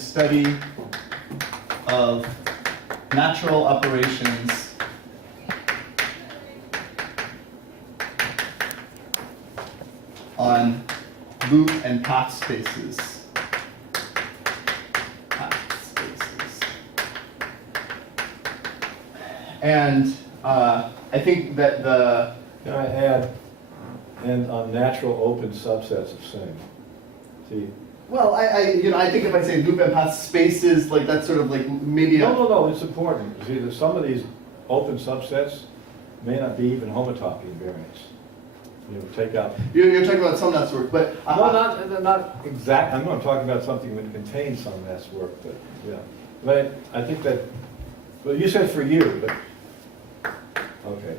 study of natural operations on loop and path spaces. And I think that the... Can I add, and on natural open subsets of same? See? Well, I think if I say loop and path spaces, like that's sort of like maybe a... No, it's important. See, that some of these open subsets may not be even homotopy invariants. You know, take out... You're talking about some nets work, but... No, not exact. I'm not talking about something that contains some nets work, but yeah. But I think that, well, you said for you, but, okay.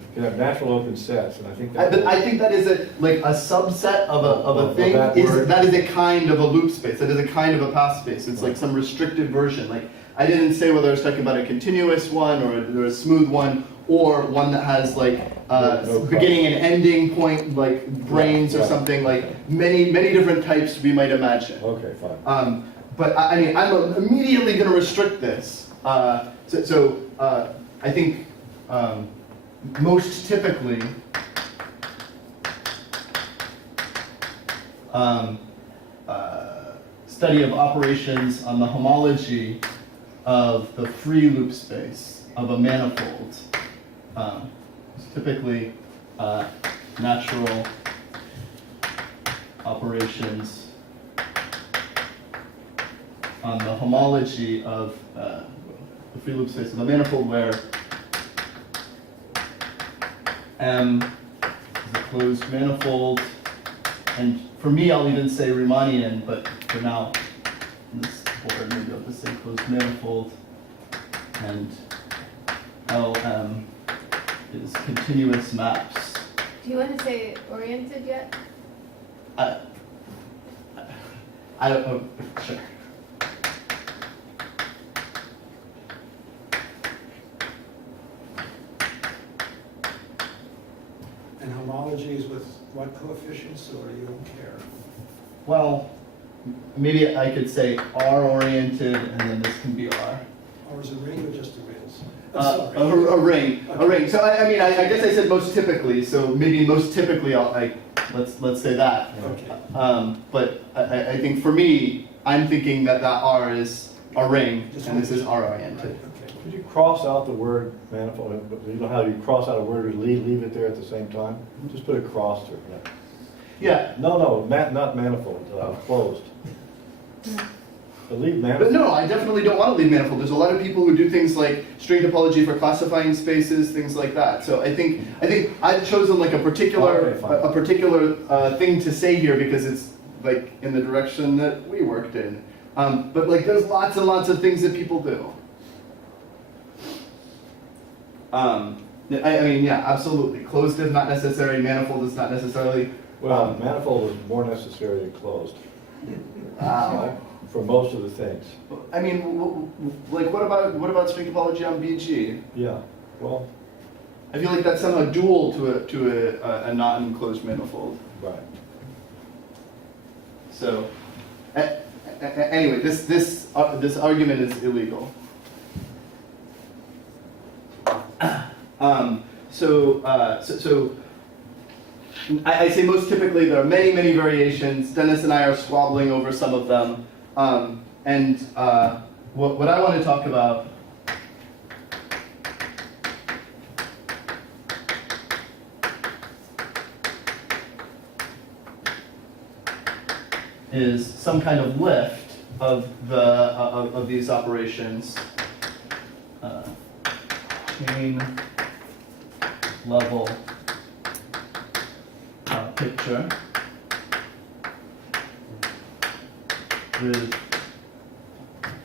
You can have natural open sets, and I think that... I think that is like a subset of a thing. That is a kind of a loop space. That is a kind of a path space. It's like some restricted version. Like I didn't say whether I was talking about a continuous one or a smooth one, or one that has like beginning and ending point, like branes or something. Like many different types we might imagine. Okay, fine. But I mean, I'm immediately going to restrict this. So I think. Most typically, study of operations on the homology of the free loop space of a manifold. It's typically natural operations on the homology of the free loop space of a manifold where M is a closed manifold, and for me I'll even say Riemannian, but for now, in this board maybe I'll just say closed manifold, and LM is continuous maps. Do you want to say oriented yet? I don't know, sure. And homologies with what coefficients, or you don't care? Well, maybe I could say R-oriented, and then this can be R. Or is it ring or just a ring? A ring. So I mean, I guess I said most typically. So maybe most typically, let's say that. Okay. But I think for me, I'm thinking that R is a ring, and this is R-oriented. Right, okay. Could you cross out the word manifold? You know how you cross out a word or leave it there at the same time? Just put a cross through it. Yeah. No, not manifold, closed. But leave manifold. But no, I definitely don't want to leave manifold. There's a lot of people who do things like string topology for classifying spaces, things like that. So I think I've chosen like a particular thing to say here because it's like in the direction that we worked in. But like there's lots and lots of things that people do. I mean, yeah, absolutely. Closed is not necessary. Manifold is not necessarily. Well, manifold is more necessary than closed. For most of the things. I mean, like what about string topology on BG? Yeah. Well. I feel like that's somehow dual to a not enclosed manifold. Right. So, anyway, this argument is illegal. So I say most typically there are many variations. Dennis and I are squabbling over some of them. What I want to talk about is some kind of lift of of these operations, chain level picture with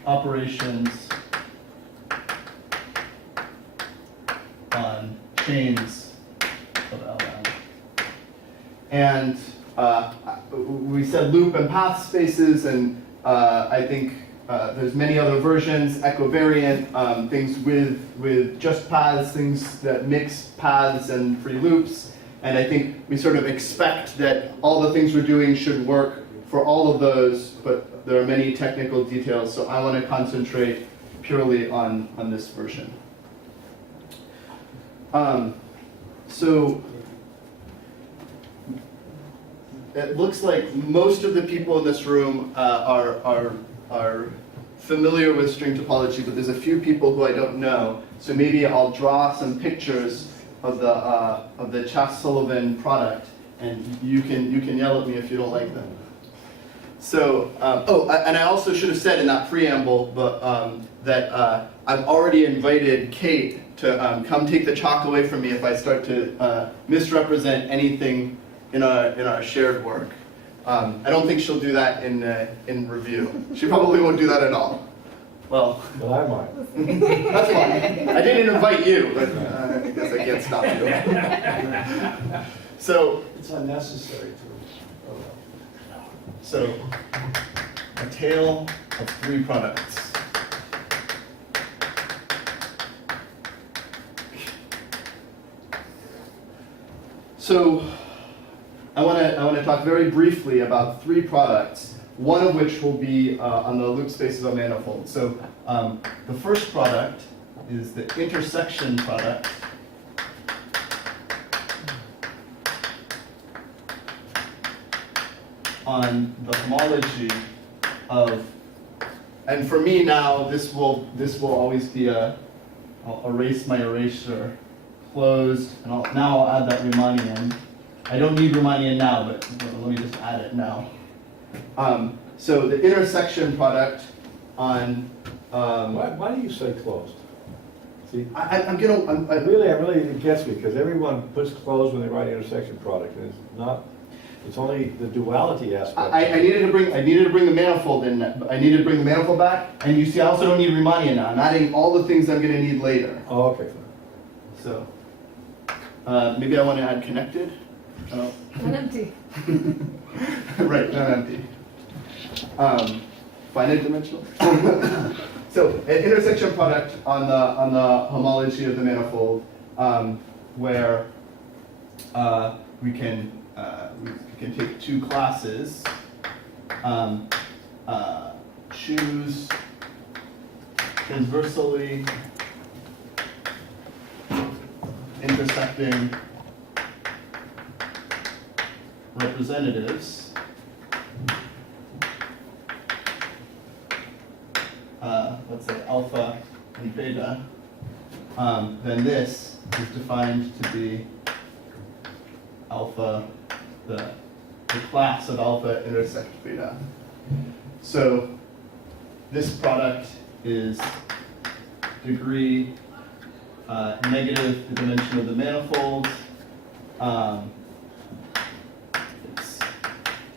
operations on chains of LM. And we said loop and path spaces, and I think there's many other versions, equivariant, things with just paths, things that mix paths and free loops. And I think we sort of expect that all the things we're doing should work for all of those, but there are many technical details, so I want to concentrate purely on this version. So it looks like most of the people in this room are familiar with string topology, but there's a few people who I don't know. So maybe I'll draw some pictures of the Chas-Sullivan product, and you can yell at me if you don't like them. So, and I also should have said in that preamble, but that I've already invited Kate to come take the chalk away from me if I start to misrepresent anything in our shared work. I don't think she'll do that in review. She probably won't do that at all. Well, But I might. that's fine. I didn't invite you, but I guess I can't stop you. So, It's unnecessary to. so a tale of three products. So I want to talk very briefly about three products, one of which will be on the loop spaces of a manifold. So the first product is the intersection product on the homology of, and for me now, this will always be I'll erase my eraser, closed, and now I'll add that Riemannian. I don't need Riemannian now, but let me just add it now. So the intersection product on, Why do you say closed? See, I'm gonna, really, it gets me, because everyone puts closed when they write intersection product, and it's not, it's only the duality aspect. I needed to bring the manifold in. I needed to bring the manifold back, and you see, I also don't need Riemannian now. I'm adding all the things I'm going to need later. Oh, okay. So maybe I want to add connected. Oh. Not empty. Right, not empty. Finite dimensional. So an intersection product on the homology of the manifold, where we can take two classes, choose transversally intersecting representatives, let's say alpha and beta, then this is defined to be alpha, the class of alpha intersect beta. So this product is degree negative the dimension of the manifold. It's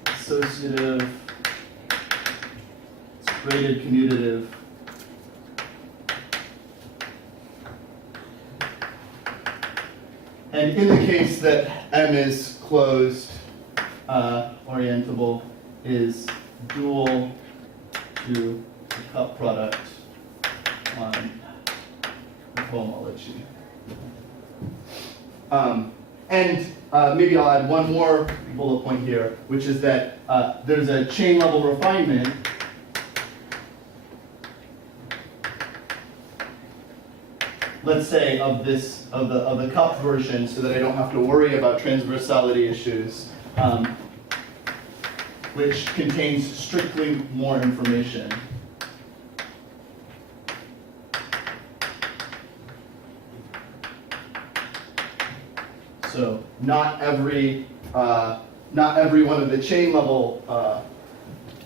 associative, it's graded commutative. And in the case that M is closed, orientable is dual to the cup product on the homology. And maybe I'll add one more bullet point here, which is that there's a chain level refinement let's say of the cup version, so that I don't have to worry about transversality issues, which contains strictly more information. So not every one of the chain level,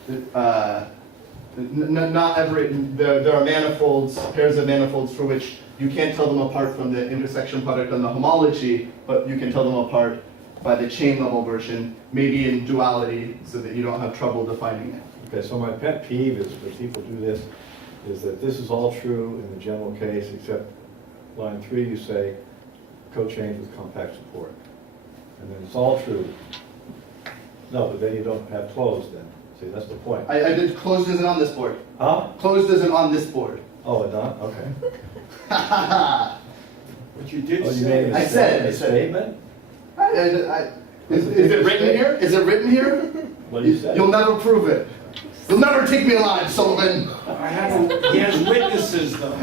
there are manifolds, pairs of manifolds for which you can't tell them apart from the intersection product on the homology, but you can tell them apart by the chain level version, maybe in duality, so that you don't have trouble defining it. Okay, so my pet peeve is when people do this, is that this is all true in the general case, except line 3 you say co-change with compact support. And then it's all true. No, but then you don't have closed then. See, that's the point. I did, closed isn't on this board. Huh? Closed isn't on this board. Oh, it's not? Okay. But you did Oh, you say. made I said- a statement? Is it written here? Is it written here? What you said? You'll never prove it. You'll never take me alive, Sullivan. He has witnesses though.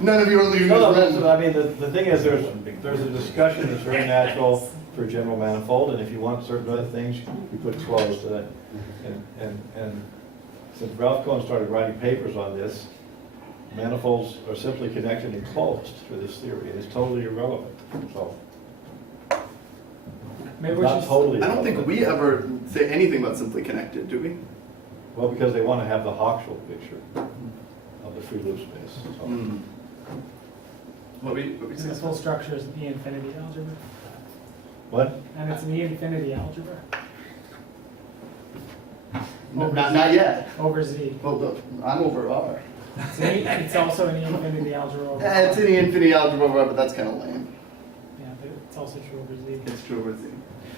None of you are leaving No, this no, room. I mean, the thing is, there's a discussion that's very natural for general manifold, and if you want certain other things, you put closed to that. And since Ralph Cohen started writing papers on this, manifolds are simply connected and closed for this theory, and it's totally irrelevant, so. Maybe we Not should, totally I don't think irrelevant. we ever say anything about simply connected, do we? Well, because they want to have the Hawkshell picture of the free loop space, so. Hmm. What we and say? this whole structure is an E-infinity algebra, What? and it's an E-infinity algebra Not yet. over Z. Well, look, I'm over R. It's also an E-infinity algebra over It's in the infinity algebra, but that's kind of lame. Yeah, but it's also true over Z. It's true over Z.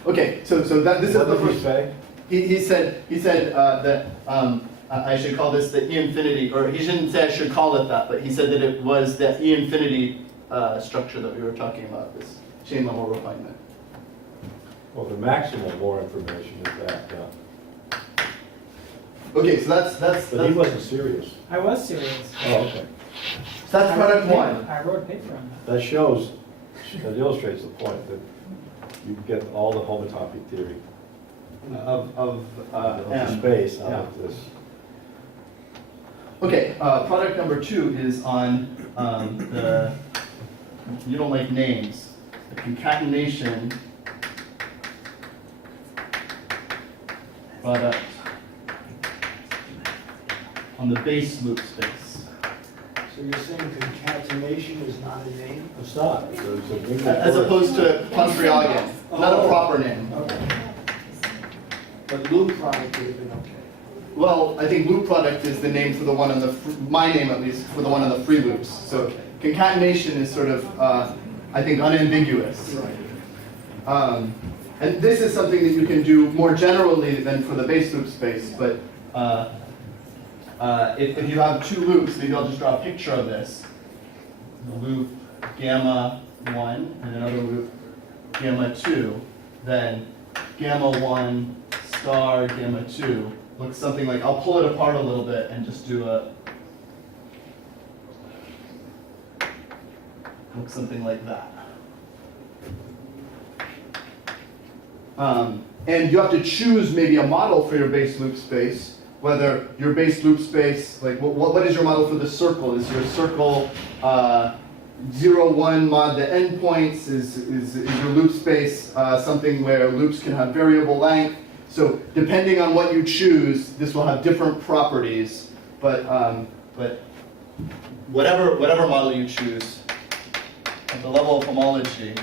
Okay, so that this What is the did he first. say? He said that I should call this the E infinity, or he shouldn't say I should call it that, but he said that it was the E infinity structure that we were talking about, this chain level refinement. Well, the maximal more information is that, yeah. Okay, so that's But he wasn't serious. I was serious. Oh, okay. so that's I product wrote a one. paper- I wrote a paper on that. That shows, that illustrates the point that you get all the homotopy theory Of of the M. space out Yeah. of this. Okay, product number two is on the, you don't like names, the concatenation product on the base loop space. So you're saying concatenation is not a name? It's not. It's a English As word. opposed to Pontryagin, not a proper name. Okay. But loop product would have been okay. Well, I think loop product is the name for the one on the, my name at least, for the one on the free loops. So concatenation is sort of, I think, unambiguous. Right. And this is something that you can do more generally than for the base loop space, but if you have two loops, maybe I'll just draw a picture of this. The loop gamma 1 and another loop gamma 2, then gamma 1 star gamma 2 looks something like, I'll pull it apart a little bit and just do a, looks something like that. And you have to choose maybe a model for your base loop space, whether your base loop space, like what is your model for the circle? Is your circle 0, 1 mod the endpoints? Is your loop space something where loops can have variable length? So depending on what you choose, this will have different properties, but whatever model you choose, at the level of homology,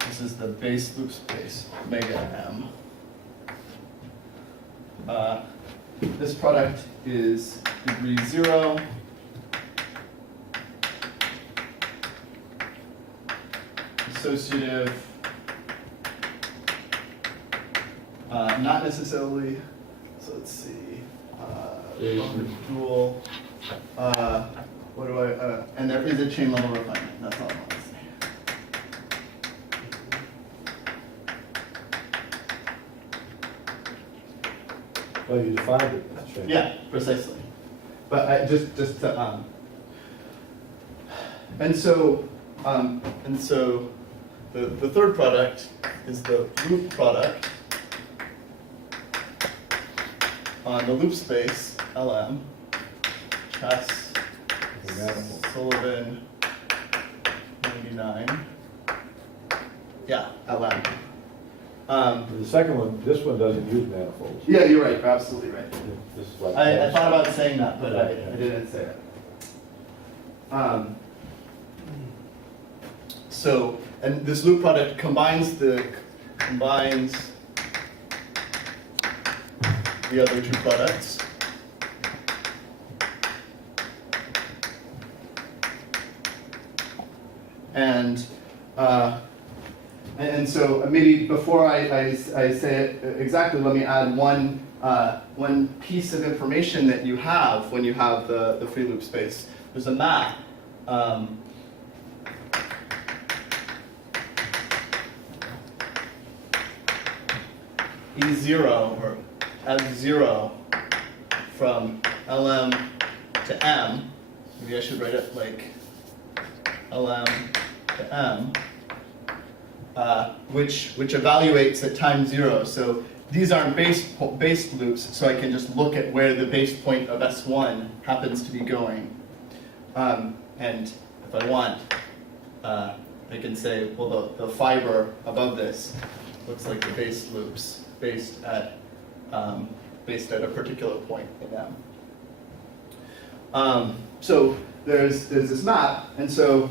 this is the base loop space, omega M. This product is degree 0. Associative, not necessarily, so let's see, dual, what do I, and there is a chain level refinement, that's all I want to say. Well, you defined it. That's right. Yeah, precisely. But I just to, and so the third product is the loop product on the loop space LM. Cass, The manifold. Sullivan, 99. Yeah, LM. The second one, this one doesn't use manifolds. Yeah, you're right. You're absolutely right. This is like. I thought about saying that, but I didn't say it. So, and this loop product combines the other two products. And so maybe before I say it exactly, let me add one piece of information that you have when you have the free loop space. There's a map E0 or F0 from LM to M, maybe I should write it like LM to M, which evaluates at time 0. So these aren't based loops, so I can just look at where the base point of S1 happens to be going. And if I want, I can say, well, the fiber above this looks like the base loops based at a particular point in M. So there's this map, and so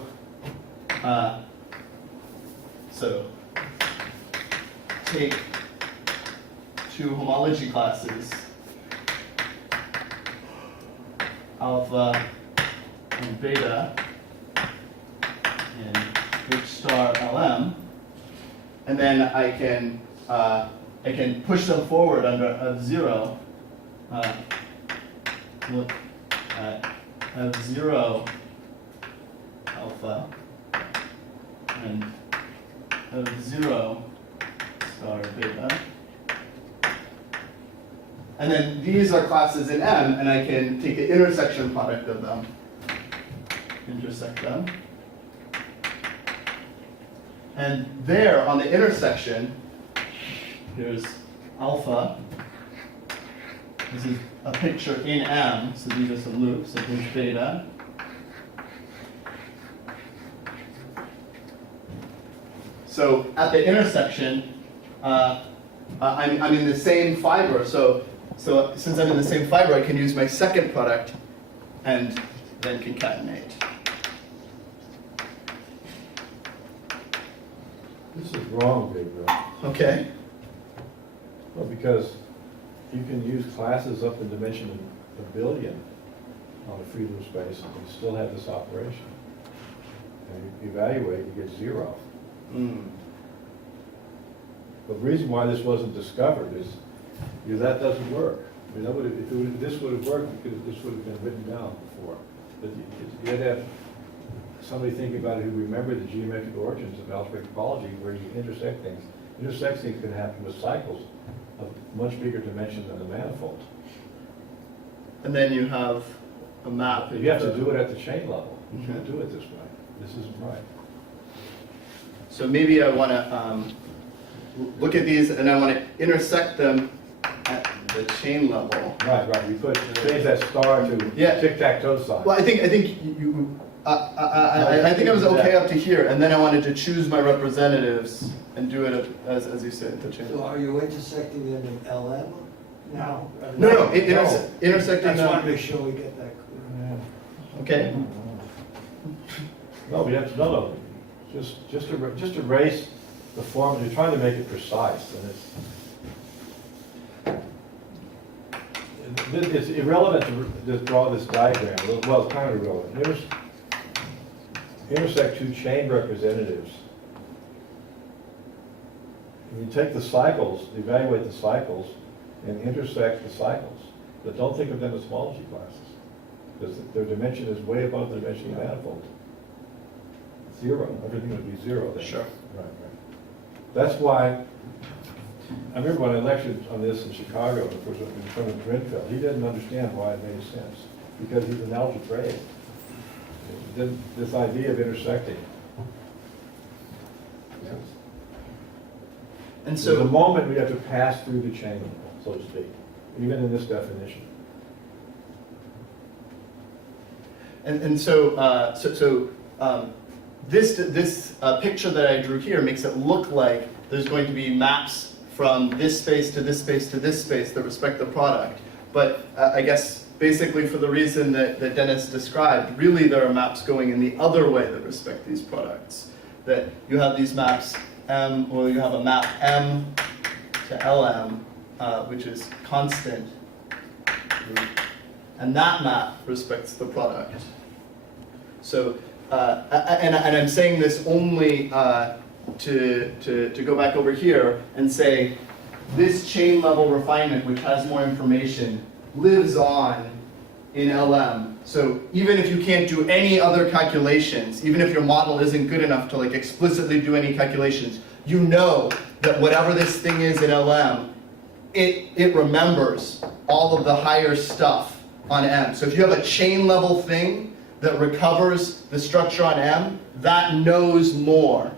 take two homology classes, alpha and beta in H star LM, and then I can push them forward under F0. Look at F0 alpha and F0 star beta. And then these are classes in M, and I can take the intersection product of them, intersect them. And there on the intersection, there's alpha. This is a picture in M, so these are some loops. So here's beta. So at the intersection, I'm in the same fiber. So since I'm in the same fiber, I can use my second product and then concatenate. This is wrong, Gabriel. Okay. Well, because you can use classes up in dimension a billion on a free loop space and you still have this operation. And you evaluate, you get 0. But the reason why this wasn't discovered is because that doesn't work. I mean, if this would have worked, this would have been written down before. But you had to have somebody thinking about it who remembered the geometric origins of algebraic topology, where you intersect things. Intersect things can happen with cycles of much bigger dimension than the manifold. And then you have a map. You have to do it at the chain level. You can't do it this way. This isn't right. So maybe I want to look at these and I want to intersect them at the chain level. Right. You change that star to tic-tac-toe sign. Well, I think I think I was okay up to here, and then I wanted to choose my representatives and do it as you said, the chain. So are you intersecting them in LM now? No, intersecting I just want to them. make sure we get that clear. Okay. No, we have to just erase the form. You're trying to make it precise, and it's irrelevant to draw this diagram. Well, it's kind of irrelevant. Intersect two chain representatives. When you take the cycles, evaluate the cycles, and intersect the cycles. But don't think of them as homology classes, because their dimension is way above the dimension of the manifold. 0. Everything would be 0 then. Sure. Right. That's why, I remember when I lectured on this in Chicago, of course, in front of Grinfeld, he didn't understand why it made sense, because he's an algebraic. This idea of intersecting. And So the so, moment we have to pass through the chain, so to speak, even in this definition. this picture that I drew here makes it look like there's going to be maps from this space to this space to this space that respect the product. But I guess basically for the reason that Dennis described, really there are maps going in the other way that respect these products. That you have these maps M, or you have a map M to LM, which is constant, and that map respects the product. So, and I'm saying this only to go back over here and say, this chain level refinement, which has more information, lives on in LM. So even if you can't do any other calculations, even if your model isn't good enough to like explicitly do any calculations, you know that whatever this thing is in LM it remembers all of the higher stuff on M. So if you have a chain level thing that recovers the structure on M, that knows more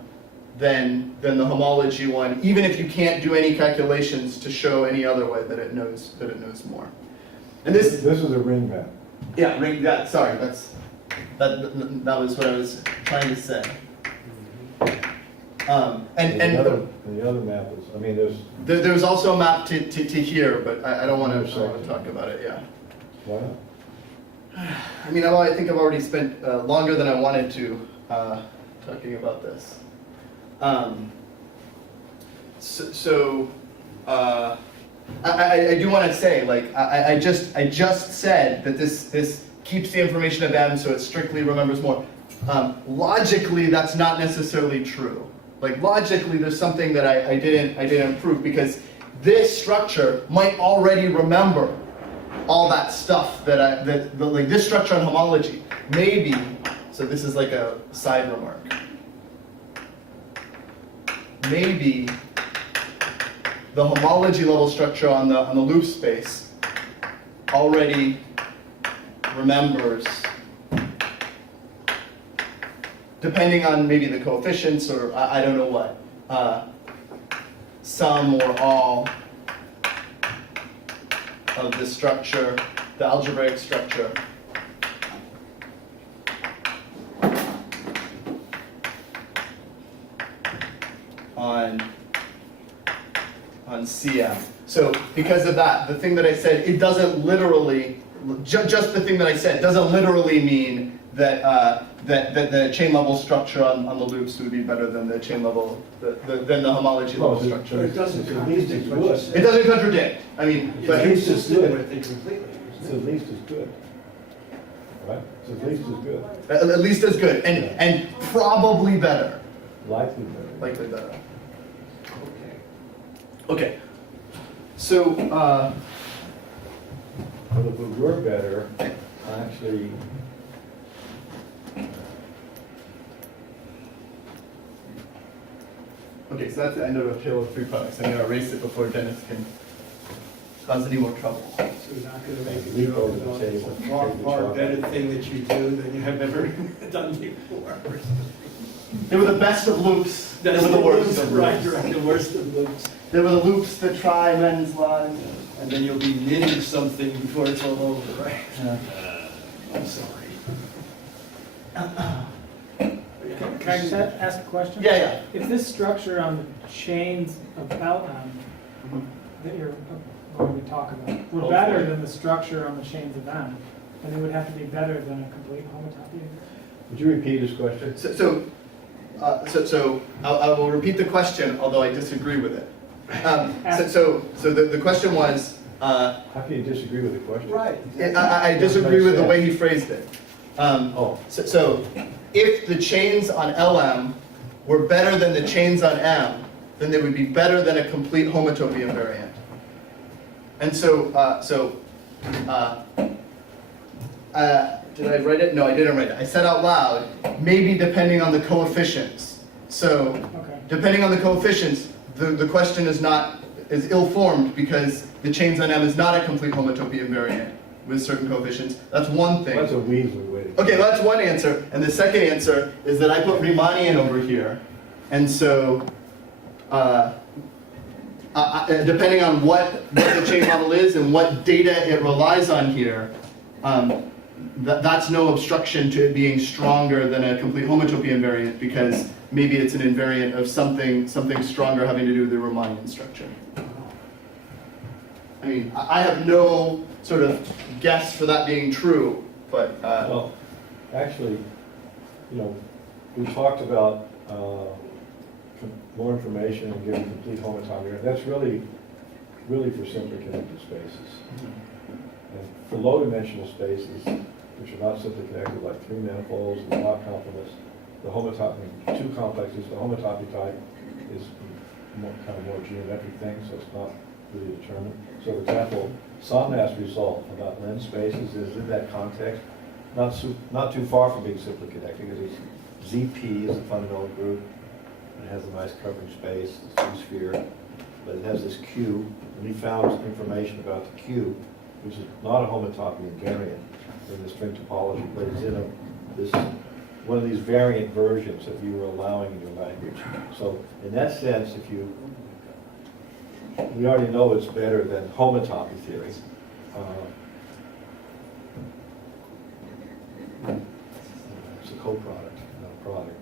than the homology one, even if you can't do any calculations to show any other way that it knows more. And this is a ring map. yeah, ring that. Sorry, that was what I was trying to say. And the other map is, I mean, there's also a map to here, but I don't want to talk about it. Yeah. why not? I mean, I think I've already spent longer than I wanted to talking about this. I do want to say, like, I just said that this keeps the information of M, so it strictly remembers more. Logically, that's not necessarily true. Like, logically, there's something that I didn't prove, because this structure might already remember all that stuff like this structure on homology. Maybe, so this is like a side remark. Maybe the homology level structure on the loop space already remembers, depending on maybe the coefficients or I don't know what, some or all of the structure, the algebraic structure on CM. So because of that, the thing that I said, it doesn't literally, just the thing that I said doesn't literally mean that that the chain level structure on the loops would be better than the chain level, than the homology level But structure. it doesn't contradict what you It said. doesn't contradict. I mean, but At least it's good. With it completely. It's at least as good. Right? It's at least as good. at least as good, and probably better. Likely better. Likely better. Okay. Okay. So, But if it were better, actually, okay, so that's the end of a tale of three products. I'm gonna erase it before Dennis can cause any more trouble. So you're not going to make a Leave joke over the about table. the far, Take the far chocolate. better thing that you do than you have ever done before. They were the best of loops. They were the worst of Right, loops. right, the worst of loops. They were the loops that try men's lives. And then you'll be knitting something before it's all over, right? Yeah. I'm sorry. Can I just ask a question? Yeah. If this structure on the chains of LM that you're going to talk about were better than the structure on the chains of M, then it would have to be better than a complete homotopy. would you repeat his question? So I will repeat the question, although I disagree with it. So the question was, How can you disagree with the question? Right. I disagree with the way he phrased it. Oh. So if the chains on LM were better than the chains on M, then they would be better than a complete homotopy invariant. And did I write it? No, I didn't write it. I said out loud, maybe depending on the coefficients. So Okay. depending on the coefficients, the question is ill-formed because the chains on M is not a complete homotopy invariant with certain coefficients. That's one thing. That's a Weasley way to. Okay, well, that's one answer. And the second answer is that I put Riemannian over here. And so, depending on what the chain model is and what data it relies on here, that's no obstruction to it being stronger than a complete homotopy invariant, because maybe it's an invariant of something stronger having to do with the Riemannian structure. I mean, I have no sort of guess for that being true, but Well, actually, we talked about more information and giving complete homotopy. That's really for simply connected spaces. And for low-dimensional spaces, which are not simply connected, like three manifolds and Mach complements, the homotopy, two complexes, the homotopy type is kind of more geometric thing, so it's not really determined. So, for example, Sondap's result about lens spaces is in that context, not too far from being simply connected, because ZP is a fundamental group. It has a nice covering space, it's two-sphere, but that has this Q, and he found information about the Q, which is not a homotopy invariant in the string topology, but is in one of these variant versions that you were allowing in your language. So in that sense, we already know it's better than homotopy theory. It's a co-product, not a product.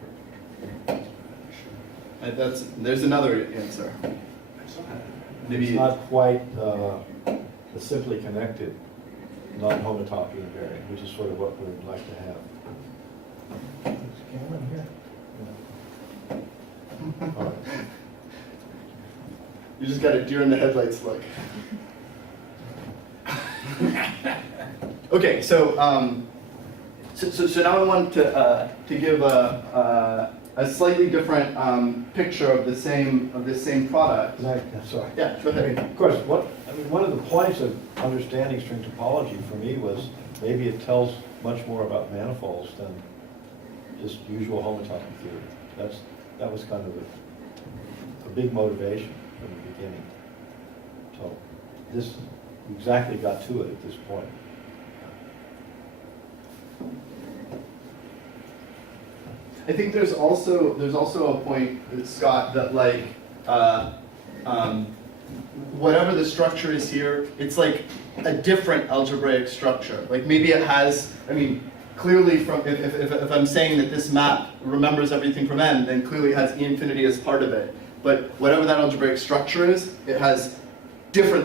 There's another answer. It's Maybe not quite a simply connected non-homotopy invariant, which is sort of what we'd like to have. Is Cameron here? Yeah. All right. you just got a deer in the headlights look. Okay, so now I want to give a slightly different picture of the same product. Sorry. Yeah, go ahead. Of course, one of the points of understanding string topology for me was maybe it tells much more about manifolds than just usual homotopy theory. That was kind of a big motivation from the beginning. So this exactly got to it at this point. I think there's also a point, Scott, that like whatever the structure is here, it's like a different algebraic structure. Like maybe it has, I mean, clearly from if I'm saying that this map remembers everything from n, then clearly it has E infinity as part of it. But whatever that algebraic structure is, it has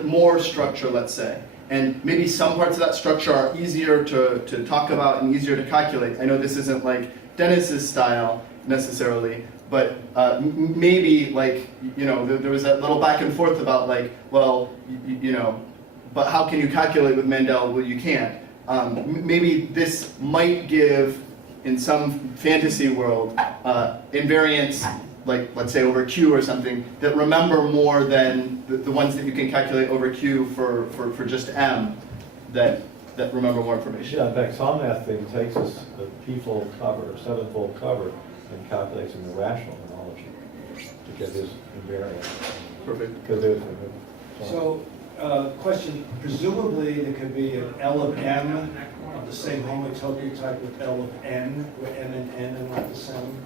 more structure, let's say. And maybe some parts of that structure are easier to talk about and easier to calculate. I know this isn't like Dennis's style necessarily, but maybe like, there was that little back and forth about like, well, but how can you calculate with Mendel? Well, you can't. Maybe this might give, in some fantasy world, invariants, like let's say over Q or something, that remember more than the ones that you can calculate over Q for just M, that remember more information. Yeah, in fact, Somnath thing takes us a p-fold cover, a 7-fold cover, and calculates an irrational homology to get his invariant. Perfect. Because there's So, question, presumably there could be an L of M of the same homotopy type with L of N, where M and N are not the same.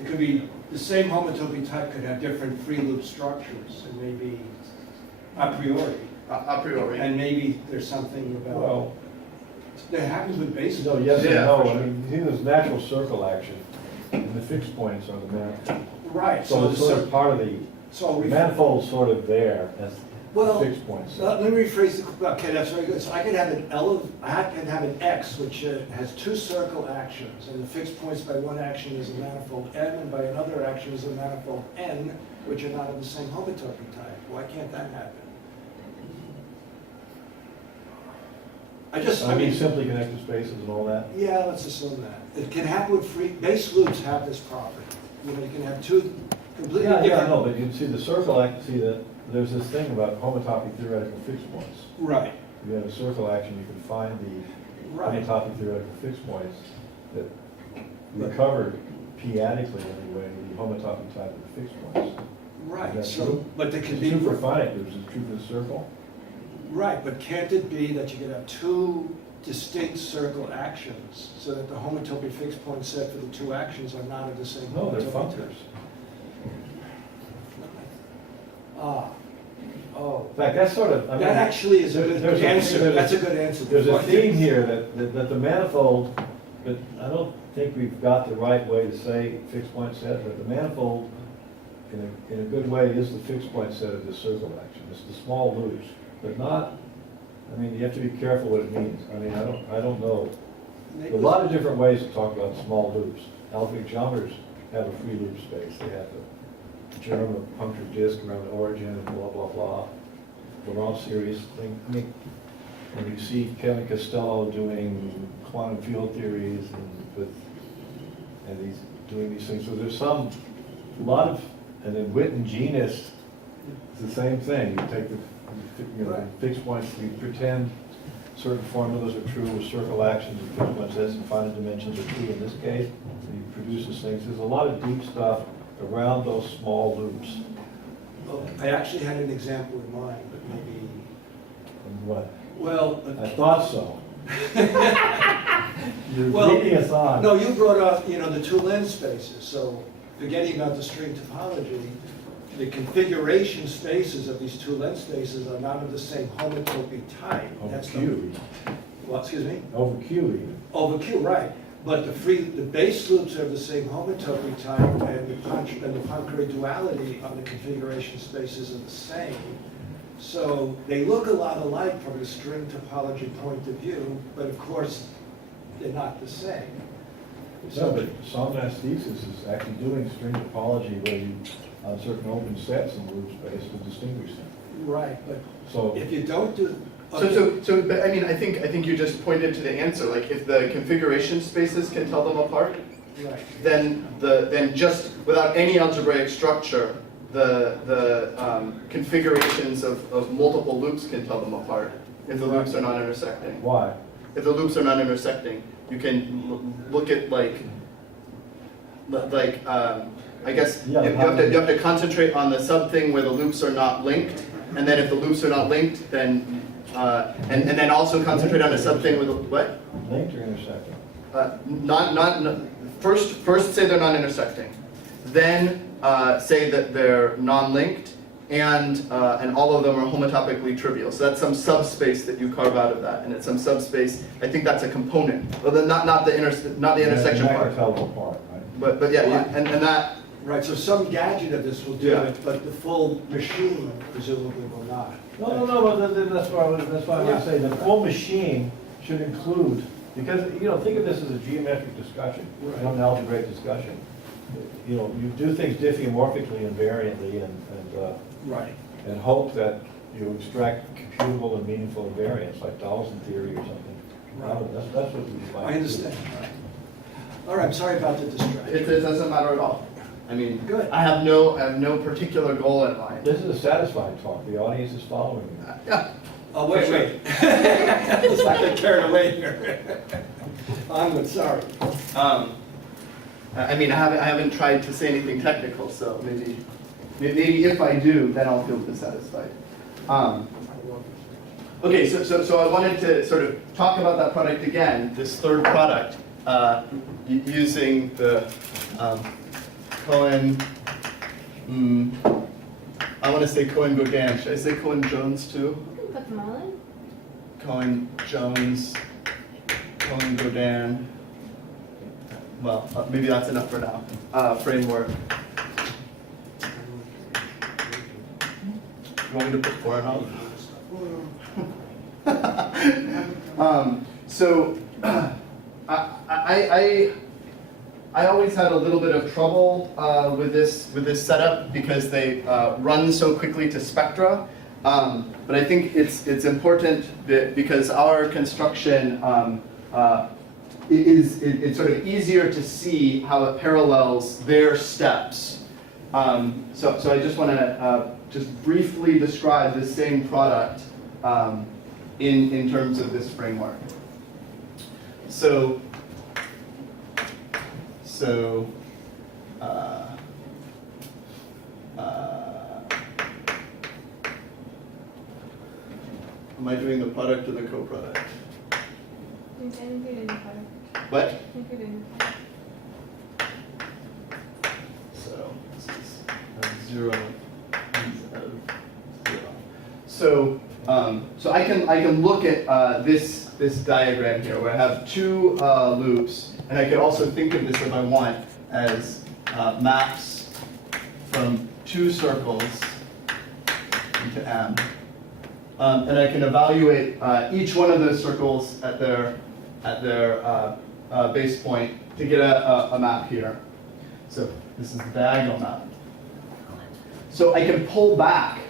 It could be, the same homotopy type could have different free loop structures, and maybe a priori. A priori. And maybe there's something about, well, that happens with bases. no, yes and Yeah, no. for I sure. mean, there's natural circle action, and the fixed points are the manifold. Right, So it's sort of part of the manifold's sort of there as Well, fixed points. let me rephrase the, okay, that's very good. So I could have I can have an X which has two circle actions, and the fixed points by one action is a manifold M, and by another action is a manifold N, which are not of the same homotopy type. Why can't that happen? I mean, simply connected spaces and all that. yeah, let's assume that. It can happen with base loops have this property. You can have two completely different. Yeah, no, but you see the circle, see that there's this thing about homotopy theoretical fixed points. Right, If you have a circle action, you can find the right. homotopy theoretical fixed points that recover p-adically anyway, the homotopy type of the fixed points. Right, That's so, true. but they could It's be. true for finite loops, it's true for the circle. Right, but can't it be that you could have two distinct circle actions, so that the homotopy fixed point set for the two actions are not of the same No, they're homotopy functors. type? Ah, oh. In fact, that's sort of, I mean. That actually is a there's good answer, there's that's a good answer. There's a theme here that the manifold, but I don't think we've got the right way to say fixed point set, but the manifold, in a good way, is the fixed point set of the circle action. It's the small loops, but not, I mean, you have to be careful what it means. I mean, I don't know. There are a lot of different ways to talk about small loops. Algebraic geometers have a free loop space. They have the germ of punctured disk around the origin and blah, blah, blah. The Laurent series thing. I mean, when you see Kevin Costello doing quantum field theories and he's doing these things. So there's a lot of, and then Witt and Genus, it's the same thing. You take the fixed points, you pretend certain formulas are true with circle actions and fixed point sets and finite dimensions are true in this case. And you produce these things. There's a lot of deep stuff around those small loops. I actually had an example in mind, but maybe, And what? well, I thought so. You're Well, leading us on. no, you brought up, the two lens spaces, so forgetting about the string topology, the configuration spaces of these two lens spaces are not of the same homotopy type. Over That's Q, Well, excuse me? over Q even. Over Q, right. But the base loops are the same homotopy type, and the Poincare duality on the configuration spaces are the same. So they look a lot alike from a string topology point of view, but of course, they're not the same. No, but somnesthesis is actually doing string topology where you, on certain open sets in loop space, to distinguish them. Right, but So, if you don't do. But I mean, I think you just pointed to the answer. Like, if the configuration spaces can tell them apart, Right. then just without any algebraic structure, the configurations of multiple loops can tell them apart if the loops are not intersecting. why? If the loops are not intersecting, you can look at I guess Yeah, you have to concentrate on the sub thing where the loops are not linked, and then if the loops are not linked, then and then also concentrate on a sub thing with what? Linked or intersecting? First say they're not intersecting, then say that they're non-linked, and all of them are homotopically trivial. So that's some subspace that you carve out of that, and it's some subspace. I think that's a component. Well, then not the intersection You're not part. gonna tell them apart, right? But yeah, and that. Right, so some gadget of this will do Yeah. it, but the full machine presumably will not. No, but that's why I would say the full machine should include, because, think of this as a geometric discussion, Right. not an algebraic discussion. You do things diffeomorphically and variantly Right. and hope that you extract computable and meaningful invariance, like Dawson theory or something. Right. That's what we like. I understand. All right, I'm sorry about the It distraction. doesn't matter at all. I mean, Good. I have no particular goal in mind. This is a satisfying talk, the audience is following you. Yeah. Oh, wait. Let's not get carried away here. Onward, sorry. I mean, I haven't tried to say anything technical, so maybe if I do, then I'll feel dissatisfied. Okay, so I wanted to sort of talk about that product again, this third product, using the Cohen. I want to say Cohen-Godin. Should I say Cohen-Jones too? You can put them all in. Cohen-Jones, Cohen-Godin. Well, maybe that's enough for now. Framework. You want me to put 4 on? So I always had a little bit of trouble with this setup because they run so quickly to spectra. But I think it's important because our construction it's sort of easier to see how it parallels their steps. So I just want to just briefly describe this same product in terms of this framework. So am I doing the product or the co-product? I think you're doing the product. What? I think you're doing the product. So this is 0 of 0. So I can look at this diagram here where I have two loops, and I could also think of this if I want as maps from two circles into M. And I can evaluate each one of those circles at their base point to get a map here. So this is the diagonal map. So I can pull back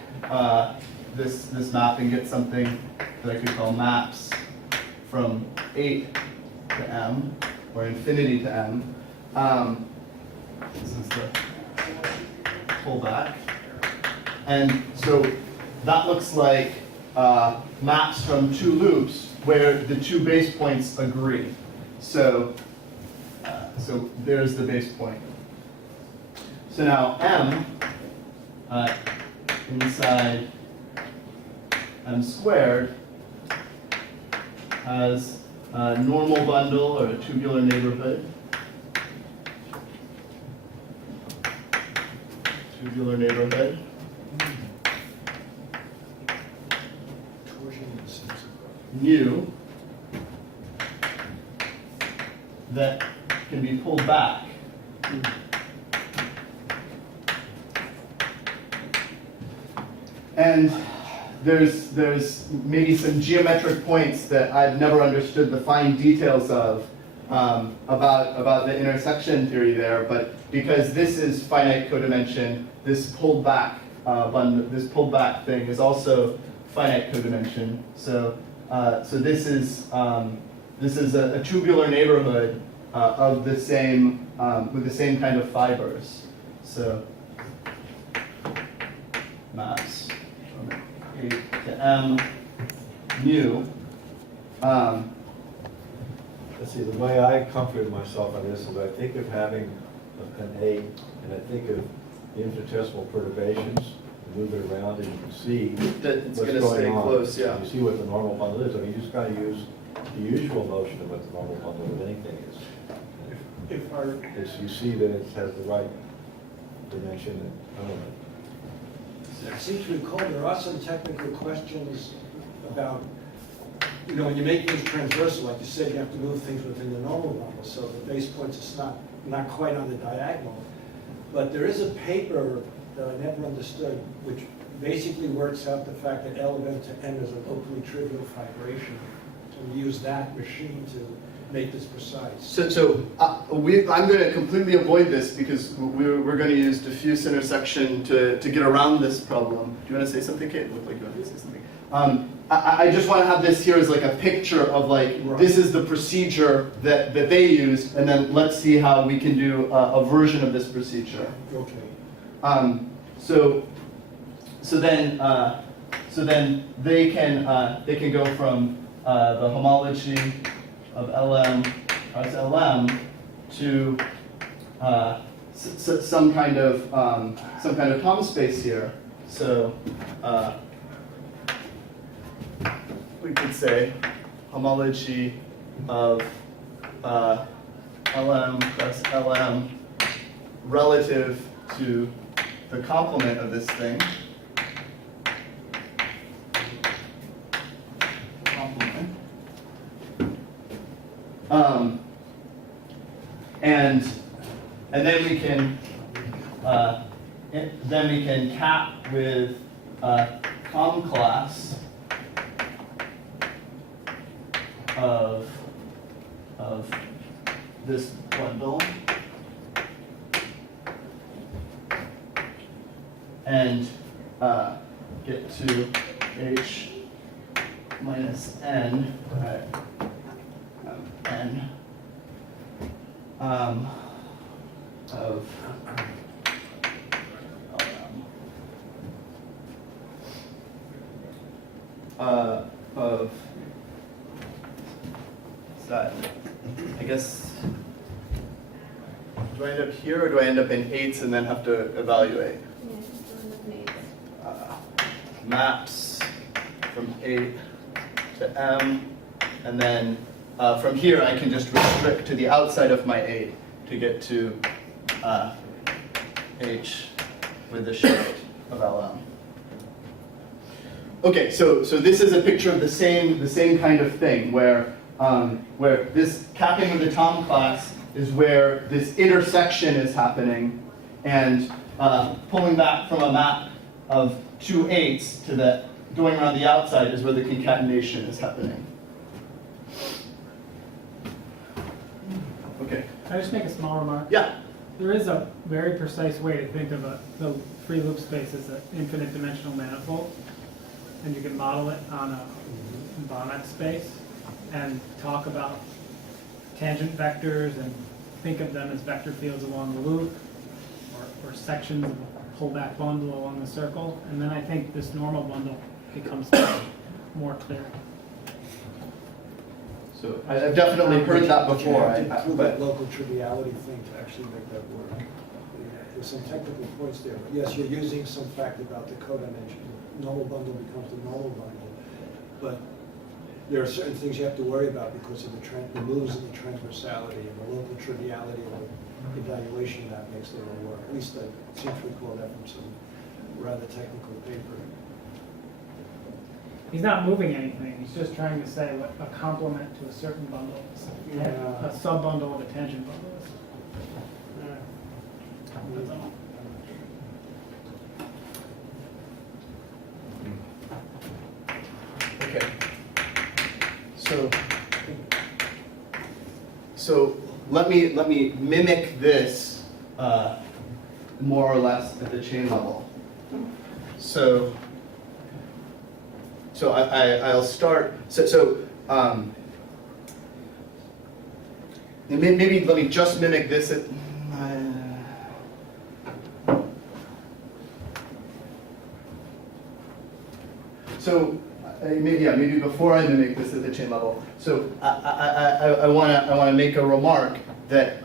this map and get something that I could call maps from 8 to M, or infinity to M. This is the pullback. And so that looks like maps from two loops where the two base points agree. So there's the base point. So now M inside M squared has a normal bundle or a tubular neighborhood. Tubular neighborhood. Torsion in the sense of Nu that can be pulled back. And there's maybe some geometric points that I've never understood the fine details of about the intersection theory there, but because this is finite codimension, this pulled back thing is also finite codimension. So this is a tubular neighborhood of the same with the same kind of fibers. So maps from A to M nu. Let's see, the way I comforted myself on this is I think of having an 8, and I think of the infinitesimal perturbations, move it around, and you can see That it's what's gonna going stay on. close, yeah. You see what the normal bundle is. I mean, you just gotta use the usual notion of what the normal bundle of anything is. If our, You see that it has the right dimension and element. I seem to recall there are some technical questions about, you know, when you make things transversal, like you said, you have to move things within the normal bundle, so the base points is not quite on the diagonal. But there is a paper that I never understood, which basically works out the fact that L of n to n is a locally trivial fibration, and we use that machine to make this precise. I'm going to completely avoid this because we're going to use diffuse intersection to get around this problem. Do you want to say something, Kate? It looked like you wanted to say something. I just want to have this here as like a picture of like, Right. This is the procedure that they used, and then let's see how we can do a version of this procedure. Okay. So then they can go from the homology of LM as LM to some kind of Thomas space here. So we could say homology of LM plus LM relative to the complement of this thing. Complement. And then we can cap with com class of this bundle, and get to H minus N N of is that, I guess, do I end up here or do I end up in 8s and then have to evaluate? Yeah, just one of these. Maps from 8 to M, and then from here I can just restrict to the outside of my 8 to get to H with the shift of LM. Okay, so this is a picture of the same kind of thing where this capping with the Tom class is where this intersection is happening, and pulling back from a map of 2 8s to the going around the outside is where the concatenation is happening. Okay. Can I just make a small remark? Yeah. There is a very precise way to think of the free loop space as an infinite dimensional manifold, and you can model it on a Banach space and talk about tangent vectors and think of them as vector fields along the loop or sections of a pullback bundle along the circle, and then I think this normal bundle becomes more clear. So I've definitely heard that before. You have to do that local triviality thing to actually make that work. there's some technical points there, but yes, you're using some fact about the codimension. Normal bundle becomes the normal bundle, but there are certain things you have to worry about because of the moves in the transversality and the local triviality of the evaluation that makes the all work. At least I seem to recall that from some rather technical paper. He's not moving anything, he's just trying to say what a complement to a certain bundle is. Yeah. A sub-bundle of a tangent bundle is. That's all. Okay. So let me mimic this more or less at the chain level. So I'll start. Maybe let me just mimic this at. Maybe before I mimic this at the chain level. So I want to make a remark that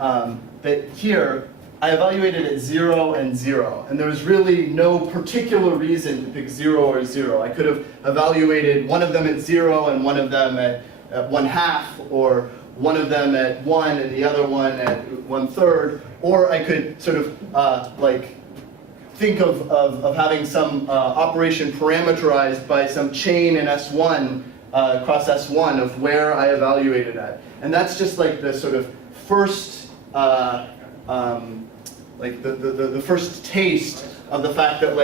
that here I evaluated at 0 and 0, and there was really no particular reason to pick 0 or 0. I could have evaluated one of them at 0 and one of them at 1/2, or one of them at 1 and the other one at 1/3, or I could sort of think of having some operation parameterized by some chain in S1, across S1 of where I evaluated at. And that's just like the sort of first, the first taste of the fact that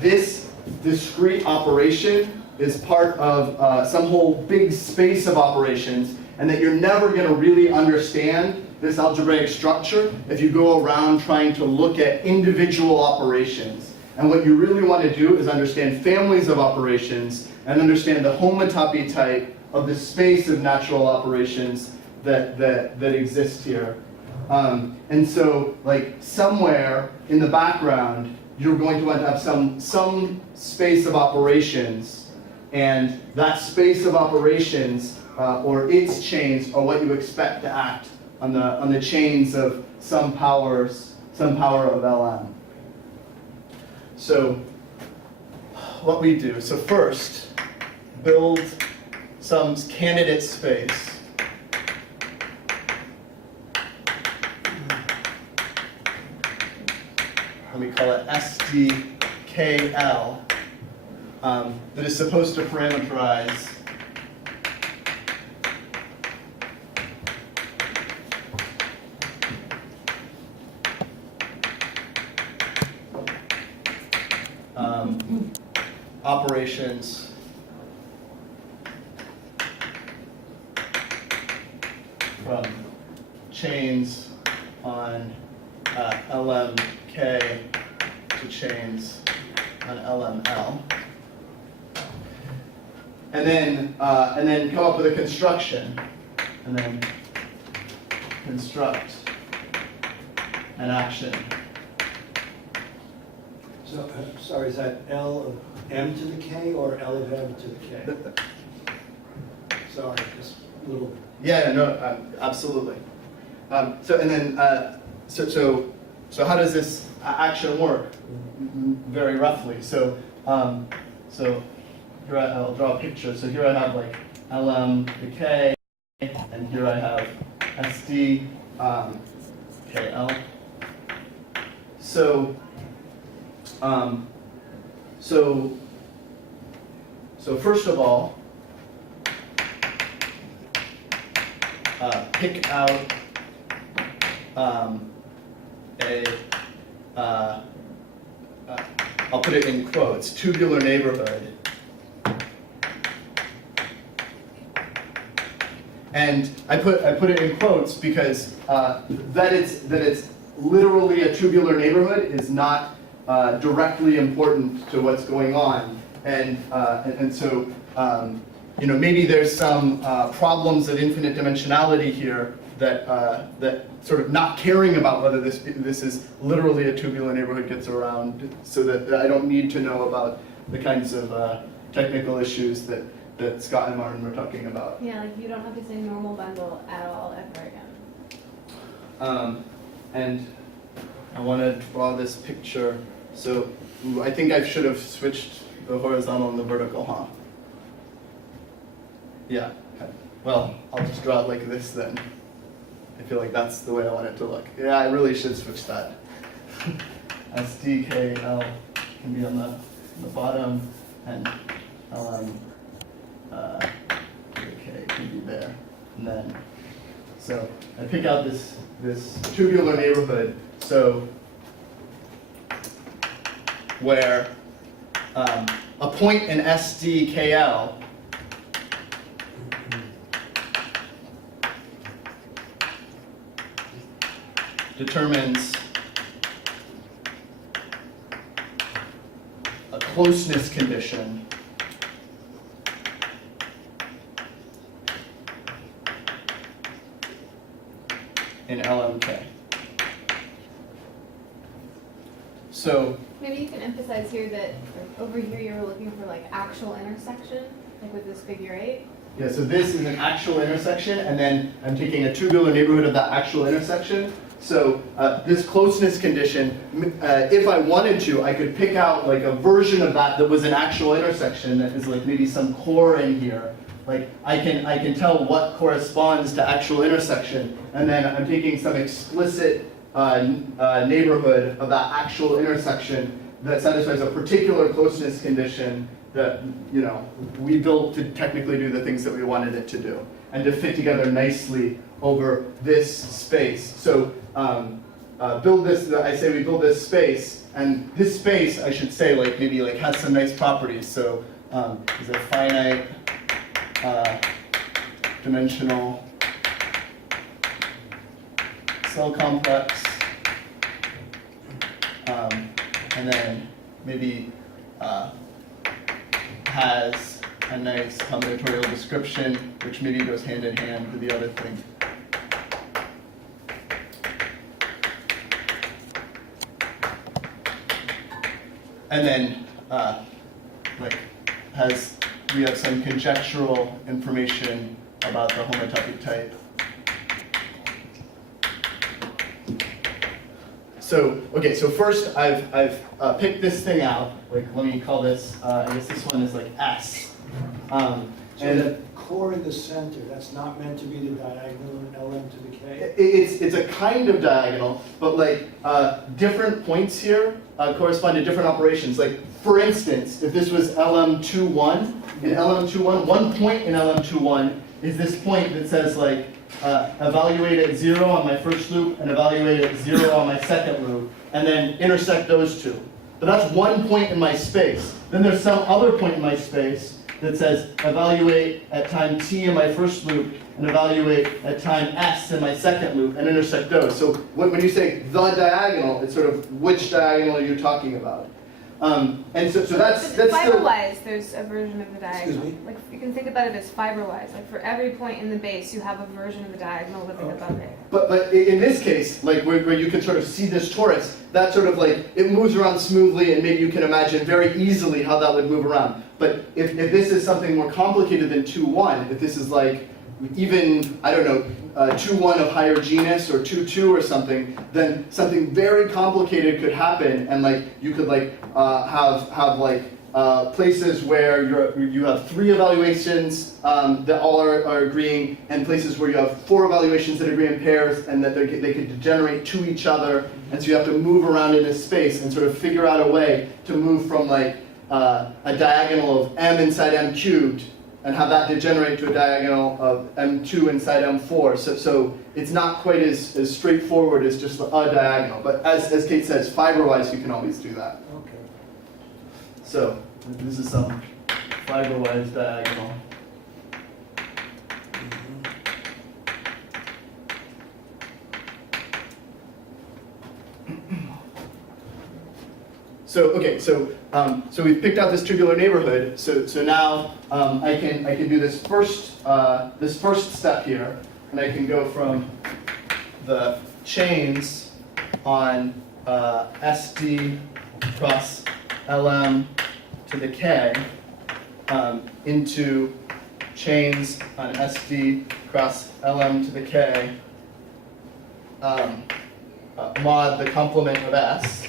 this discrete operation is part of some whole big space of operations, and that you're never going to really understand this algebraic structure if you go around trying to look at individual operations. And what you really want to do is understand families of operations and understand the homotopy type of the space of natural operations that exist here. And so, somewhere in the background, you're going to want to have some space of operations, and that space of operations or its chains are what you expect to act on the chains of some power of Lm. So what we do, so first, build some candidate space. Let me call it SDKL, that is supposed to parameterize operations from chains on LMK to chains on LML, and then come up with a construction, and then construct an action. So, sorry, is that L of M to the K or L of M to the K? Sorry, just a little. Yeah, no, absolutely. So how does this action work? Very roughly. So here I'll draw a picture. So here I have LM to K, and here I have SD KL. So first of all, pick out I'll put it in quotes, tubular neighborhood. And I put it in quotes because that it's literally a tubular neighborhood is not directly important to what's going on, and so maybe there's some problems of infinite dimensionality here that sort of not caring about whether this is literally a tubular neighborhood gets around, so that I don't need to know about the kinds of technical issues that Scott and Martin were talking about. Yeah, you don't have to say normal bundle at all ever again. And I want to draw this picture. So ooh, I think I should have switched the horizontal and the vertical, huh? Yeah. Okay. Well, I'll just draw it like this then. I feel like that's the way I want it to look. Yeah, I really should switch that. SDKL can be on the bottom, and LM K can be there. And then, so I pick out this tubular neighborhood. So where a point in SDKL determines a closeness condition in LMK. So Maybe you can emphasize here that over here you were looking for like actual intersection, like with this figure 8. yeah, so this is an actual intersection, and then I'm taking a tubular neighborhood of that actual intersection. So this closeness condition, if I wanted to, I could pick out like a version of that was an actual intersection that is like maybe some core in here. Like I can tell what corresponds to actual intersection, and then I'm taking some explicit neighborhood of that actual intersection that satisfies a particular closeness condition that, you know, we built to technically do the things that we wanted it to do and to fit together nicely over this space. So build this, I say we build this space, and this space, I should say, like maybe like has some nice properties. So is a finite dimensional cell complex, and then maybe has a nice combinatorial description, which maybe goes hand in hand with the other thing. And then, we have some conjectural information about the homotopic type. So, okay, so first I've picked this thing out. Like, let me call this, I guess this one is like S. So And the core in the center, that's not meant to be the diagonal in LM to the K? it's a kind of diagonal, but like different points here correspond to different operations. Like, for instance, if this was LM21, in LM21, one point in LM21 is this point that says like, evaluate at 0 on my first loop and evaluate at 0 on my second loop, and then intersect those two. But that's one point in my space. Then there's some other point in my space that says evaluate at time t in my first loop and evaluate at time s in my second loop and intersect those. So when you say the diagonal, it's sort of which diagonal are you talking about? And so that's still... Fiber-wise, there's a version of the diagonal. Excuse me? Like, you can think about it as fiber-wise. Like, for every point in the base, you have a version of the diagonal living above it. But in this case, like where you can sort of see this torus, that sort of like, it moves around smoothly, and maybe you can imagine very easily how that would move around. But if this is something more complicated than 2-1, if this is like even, I don't know, 2-1 of higher genus or 2-2 or something, then something very complicated could happen, and like you could like have like places where you have 3 evaluations that all are agreeing, and places where you have 4 evaluations that agree in pairs, and that they could degenerate to each other, and so you have to move around in this space and sort of figure out a way to move from like a diagonal of m inside m cubed and have that degenerate to a diagonal of m2 inside m4. So it's not quite as straightforward as just a diagonal. But as Kate says, fiber-wise, you can always do that. Okay. So this is some fiber-wise diagonal. So okay, so we've picked out this tubular neighborhood. So now I can do this first step here, and I can go from the chains on SD cross LM to the K into chains on SD cross LM to the K mod the complement of S.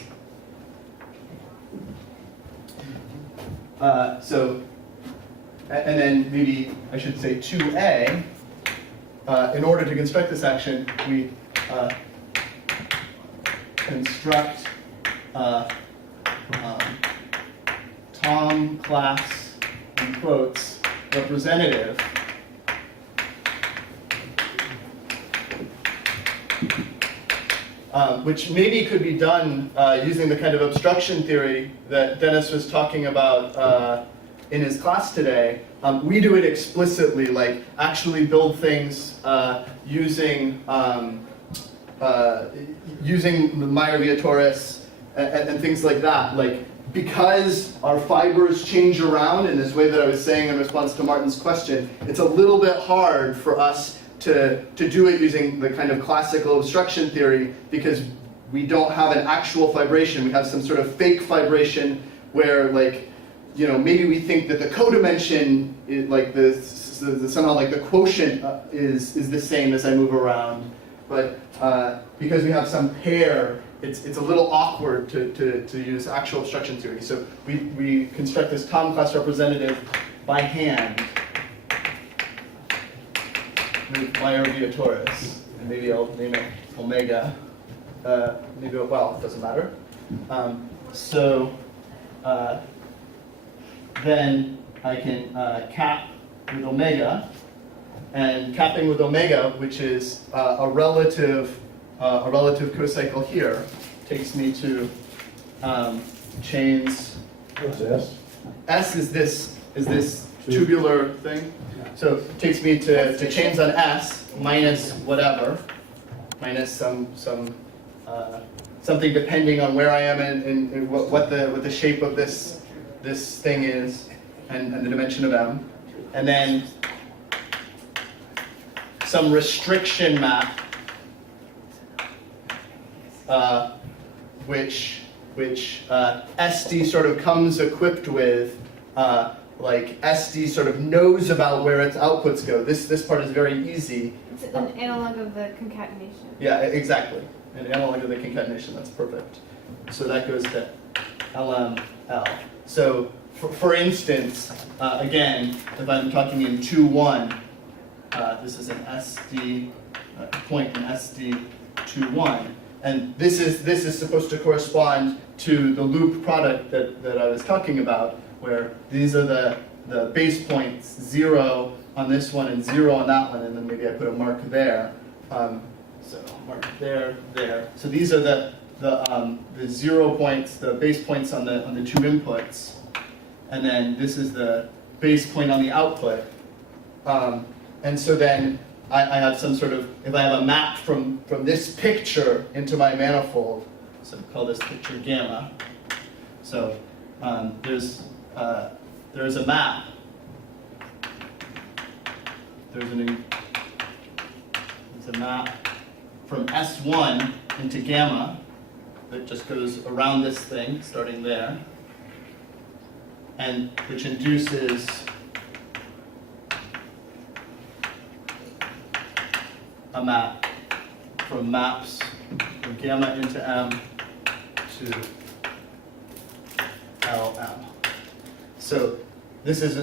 And then maybe I should say 2A. In order to construct this action, we construct Tom class, in quotes, representative which maybe could be done using the kind of obstruction theory that Dennis was talking about in his class today. We do it explicitly, like actually build things using using the Meyer-Vietoris and things like that. Like, because our fibers change around in this way that I was saying in response to Martin's question, it's a little bit hard for us to do it using the kind of classical obstruction theory, because we don't have an actual fibration. We have some sort of fake fibration where, like, you know, maybe we think that the codimension is like somehow like the quotient is the same as I move around, but because we have some pair, it's a little awkward to use actual obstruction theory. So we construct this Tom class representative by hand with Meyer-Vietoris, and maybe I'll name it omega. Maybe, well, it doesn't matter. Then I can cap with omega, and capping with omega, which is a relative cocycle here, takes me to chains. What's S? S is this tubular thing. So it takes me to chains on S minus whatever, minus something depending on where I am and what the shape of this thing is, and the dimension of M, and then some restriction map, which SD sort of comes equipped with. Like SD sort of knows about where its outputs go. This part is very easy. It's an analog of the concatenation. Yeah, exactly. An analog of the concatenation. That's perfect. So that goes to LML. So for instance, again, if I'm talking in 2-1, this is an SD point in SD 2-1, and this is supposed to correspond to the loop product that I was talking about, where these are the base points, 0 on this one and 0 on that one, and then maybe I put a mark there. So mark there. So these are the 0 points, the base points on the two inputs, and then this is the base point on the output. And so then I have some sort of, if I have a map from this picture into my manifold, so call this picture gamma. So there's a map. There's a map from S1 into gamma that just goes around this thing, starting there, and which induces a map from maps from gamma into M to LM. So this is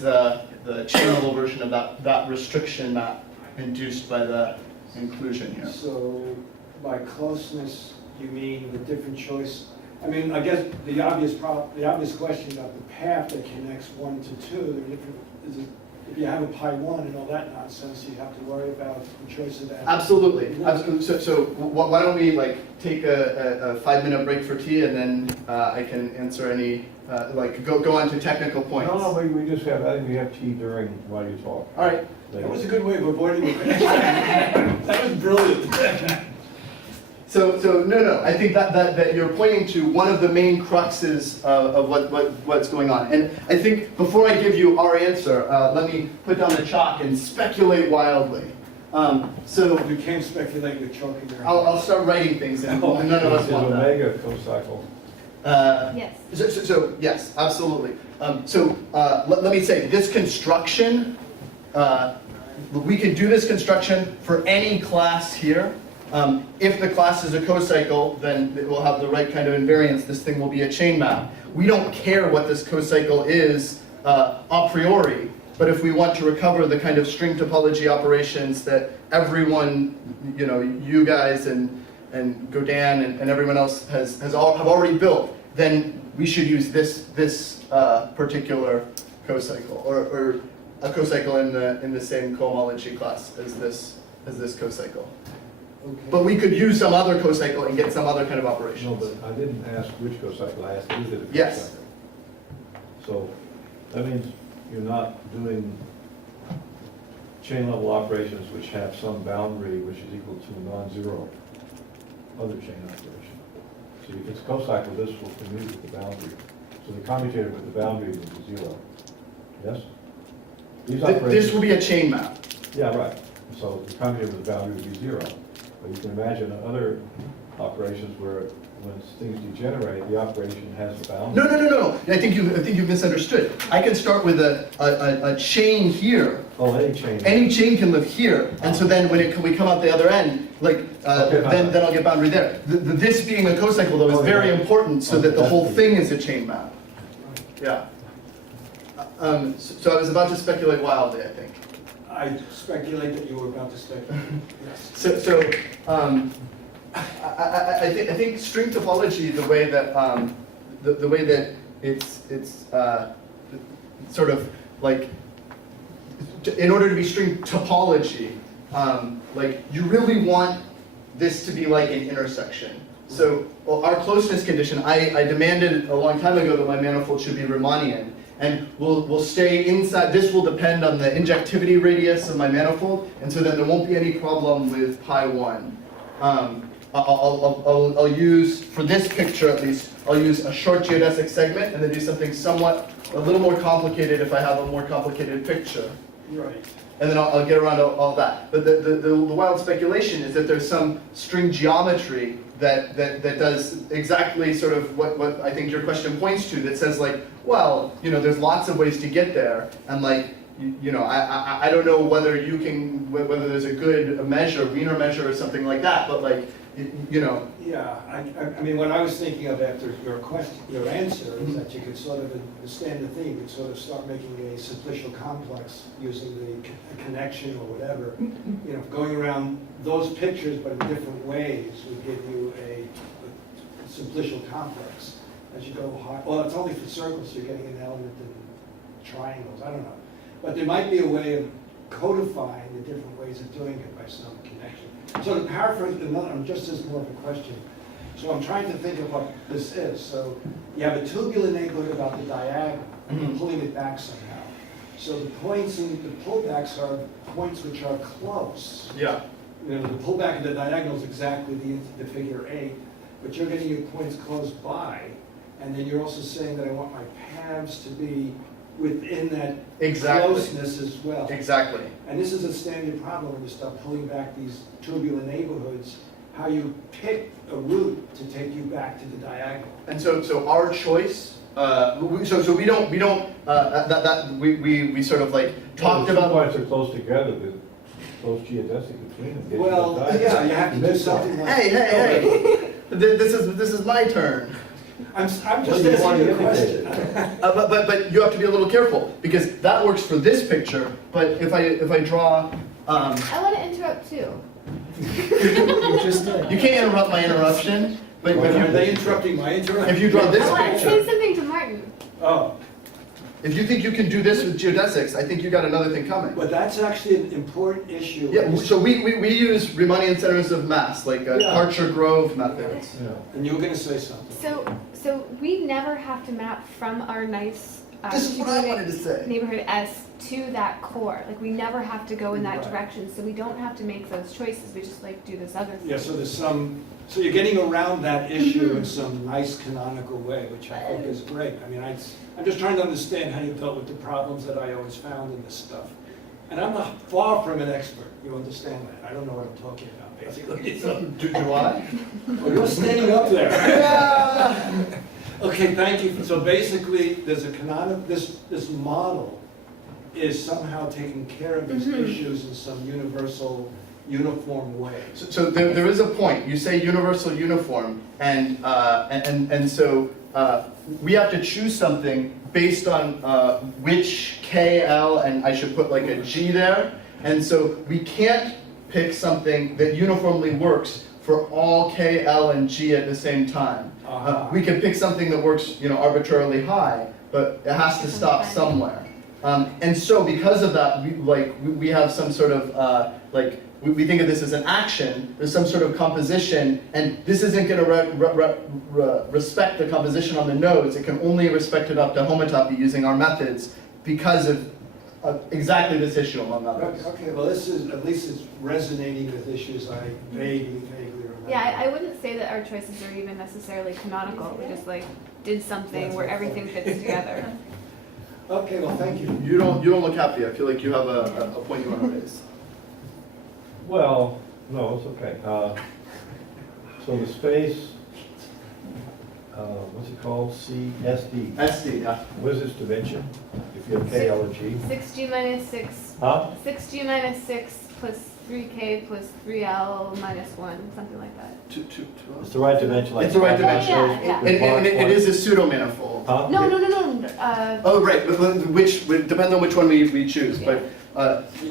the channelable version of that restriction map induced by the inclusion here. So by closeness, you mean the different choice? I mean, I guess the obvious question about the path that connects 1 to 2, there are different, if you have a pi 1 and all that nonsense, you have to worry about the choice of that. Absolutely. So why don't we take a 5-minute break for tea, and then I can answer any go on to technical points. No, we just have, I think we have tea while you talk. All right. That was a good way of avoiding the question. That was brilliant. So no. I think that you're pointing to one of the main cruxes of what's going on. And I think before I give you our answer, let me put down the chalk and speculate wildly. So You can't speculate with choking your I'll start writing things, and none of us Is want that. omega cocycle. Yes. So yes, absolutely. Let me say, this construction, we can do this construction for any class here. If the class is a cocycle, then it will have the right kind of invariance. This thing will be a chain map. We don't care what this cocycle is a priori, but if we want to recover the kind of string topology operations that everyone, you guys and Godin and everyone else have already built, then we should use this particular cocycle, or a cocycle in the same cohomology class as this cocycle. Okay. But we could use some other cocycle and get some other kind of No, operations. but I didn't ask which cocycle, I asked is it a cocycle? Yes. So that means you're not doing chain level operations which have some boundary which is equal to a non-zero other chain operation. So if it's cocycle, this will commute with the boundary. So the commutator with the boundary will be 0. Yes? These This will be a chain map. Yeah, right. So the commutator with the boundary would be 0. But you can imagine other operations where when things degenerate, the operation has a boundary. No. I think you misunderstood. I can start with a chain here. Oh, any chain. Any chain can live here, and so then when we come out the other end, then I'll get boundary there. This being a cocycle though is very important, so that the whole thing is a chain map. Yeah. So I was about to speculate wildly, I think. I speculate that you were about to speculate, yes. So I think string topology, the way that it's sort of like, in order to be string topology, like you really want this to be like an intersection. So our closeness condition, I demanded a long time ago that my manifold should be Riemannian. And we'll stay inside, this will depend on the injectivity radius of my manifold, and so then there won't be any problem with pi 1. I'll use, for this picture at least, I'll use a short geodesic segment and then do something somewhat, a little more complicated if I have a more complicated picture. Right. And then I'll get around to all that. But the wild speculation is that there's some string geometry that does exactly sort of what I think your question points to, that says like, well, there's lots of ways to get there, and like, I don't know whether whether there's a good measure, Wiener measure or something like that, but like, Yeah, I mean, what I was thinking of after your answer is that you could sort of understand the theme, you could sort of start making a simplicial complex using the connection or whatever. Going around those pictures but in different ways would give you a simplicial complex. As you go high, well, it's only for circles, so you're getting an element in triangles, I don't know. But there might be a way of codifying the different ways of doing it by some connection. So to paraphrase another, just as more of a question. So I'm trying to think of what this is. So you have a tubular neighborhood about the diagonal, and you're pulling it back somehow. So the points in the pullbacks are points which are close. yeah. The pullback of the diagonal is exactly the figure 8, but you're getting your points close by, and then you're also saying that I want my paths to be within that Exactly. closeness as well. Exactly. And this is a standard problem when you start pulling back these tubular neighborhoods, how you pick a route to take you back to the diagonal. And so our choice, we sort of like talked The about. points are close together, with close geodesic between them. Get Well, to the yeah, you have to do midpoint. something like. Hey! This is my turn. I'm just Well, you want asking to a question. But you have to be a little careful, because that works for this picture. But if I draw, I want to interrupt too. You just did. you can't interrupt my interruption. But Are they interrupting my interruption? if you draw this I want to say picture, something to Martin. Oh, if you think you can do this with geodesics, I think you got another thing coming. but that's actually an important issue. Yeah, so we use Riemannian centers of mass, like Yeah. Harcher-Grove methods. Yeah. And you were going to say something. So we never have to map from our nice This is what I wanted to say. neighborhood S to that core. Like we never have to go in that Right. direction. So we don't have to make those choices. We just like do this other thing. Yeah, so you're getting around that issue in some nice canonical way, which I think is great. I mean, I'm just trying to understand how you dealt with the problems that I always found in this stuff. And I'm not far from an expert, you understand that. I don't know what I'm talking about, basically. So, Do I? well, you're standing up there. Yeah. Okay, thank you. So basically, there's a this model is somehow taking care of these issues in some universal uniform way. So there is a point. You say universal uniform, and so we have to choose something based on which K, L, and I should put like a G there. And so we can't pick something that uniformly works for all K, L, and G at the same time. We can pick something that works, arbitrarily high, but it has to stop somewhere. And so because of that, we have some sort of we think of this as an action. There's some sort of composition, and this isn't going to respect the composition on the nodes. It can only respect it up to homotopy using our methods because of exactly this issue, among others. Okay, well, this is, at least it's resonating with issues I vaguely remember. Yeah, I wouldn't say that our choices are even necessarily canonical. We just did something where everything fits together. Okay, well, thank you. You don't look happy. I feel like you have a point you want to raise. Well, no, it's okay. So the space, what's it called? SD. SD, yeah. What is its dimension? If you have K, L, or G? 6G minus 6. Huh? 6G minus 6 plus 3K plus 3L minus 1, something like that. It's the right dimension. Like It's the right dimension. Yeah. And it is a pseudo-manifold. Huh? No. Oh, right, which depends on which one we choose, but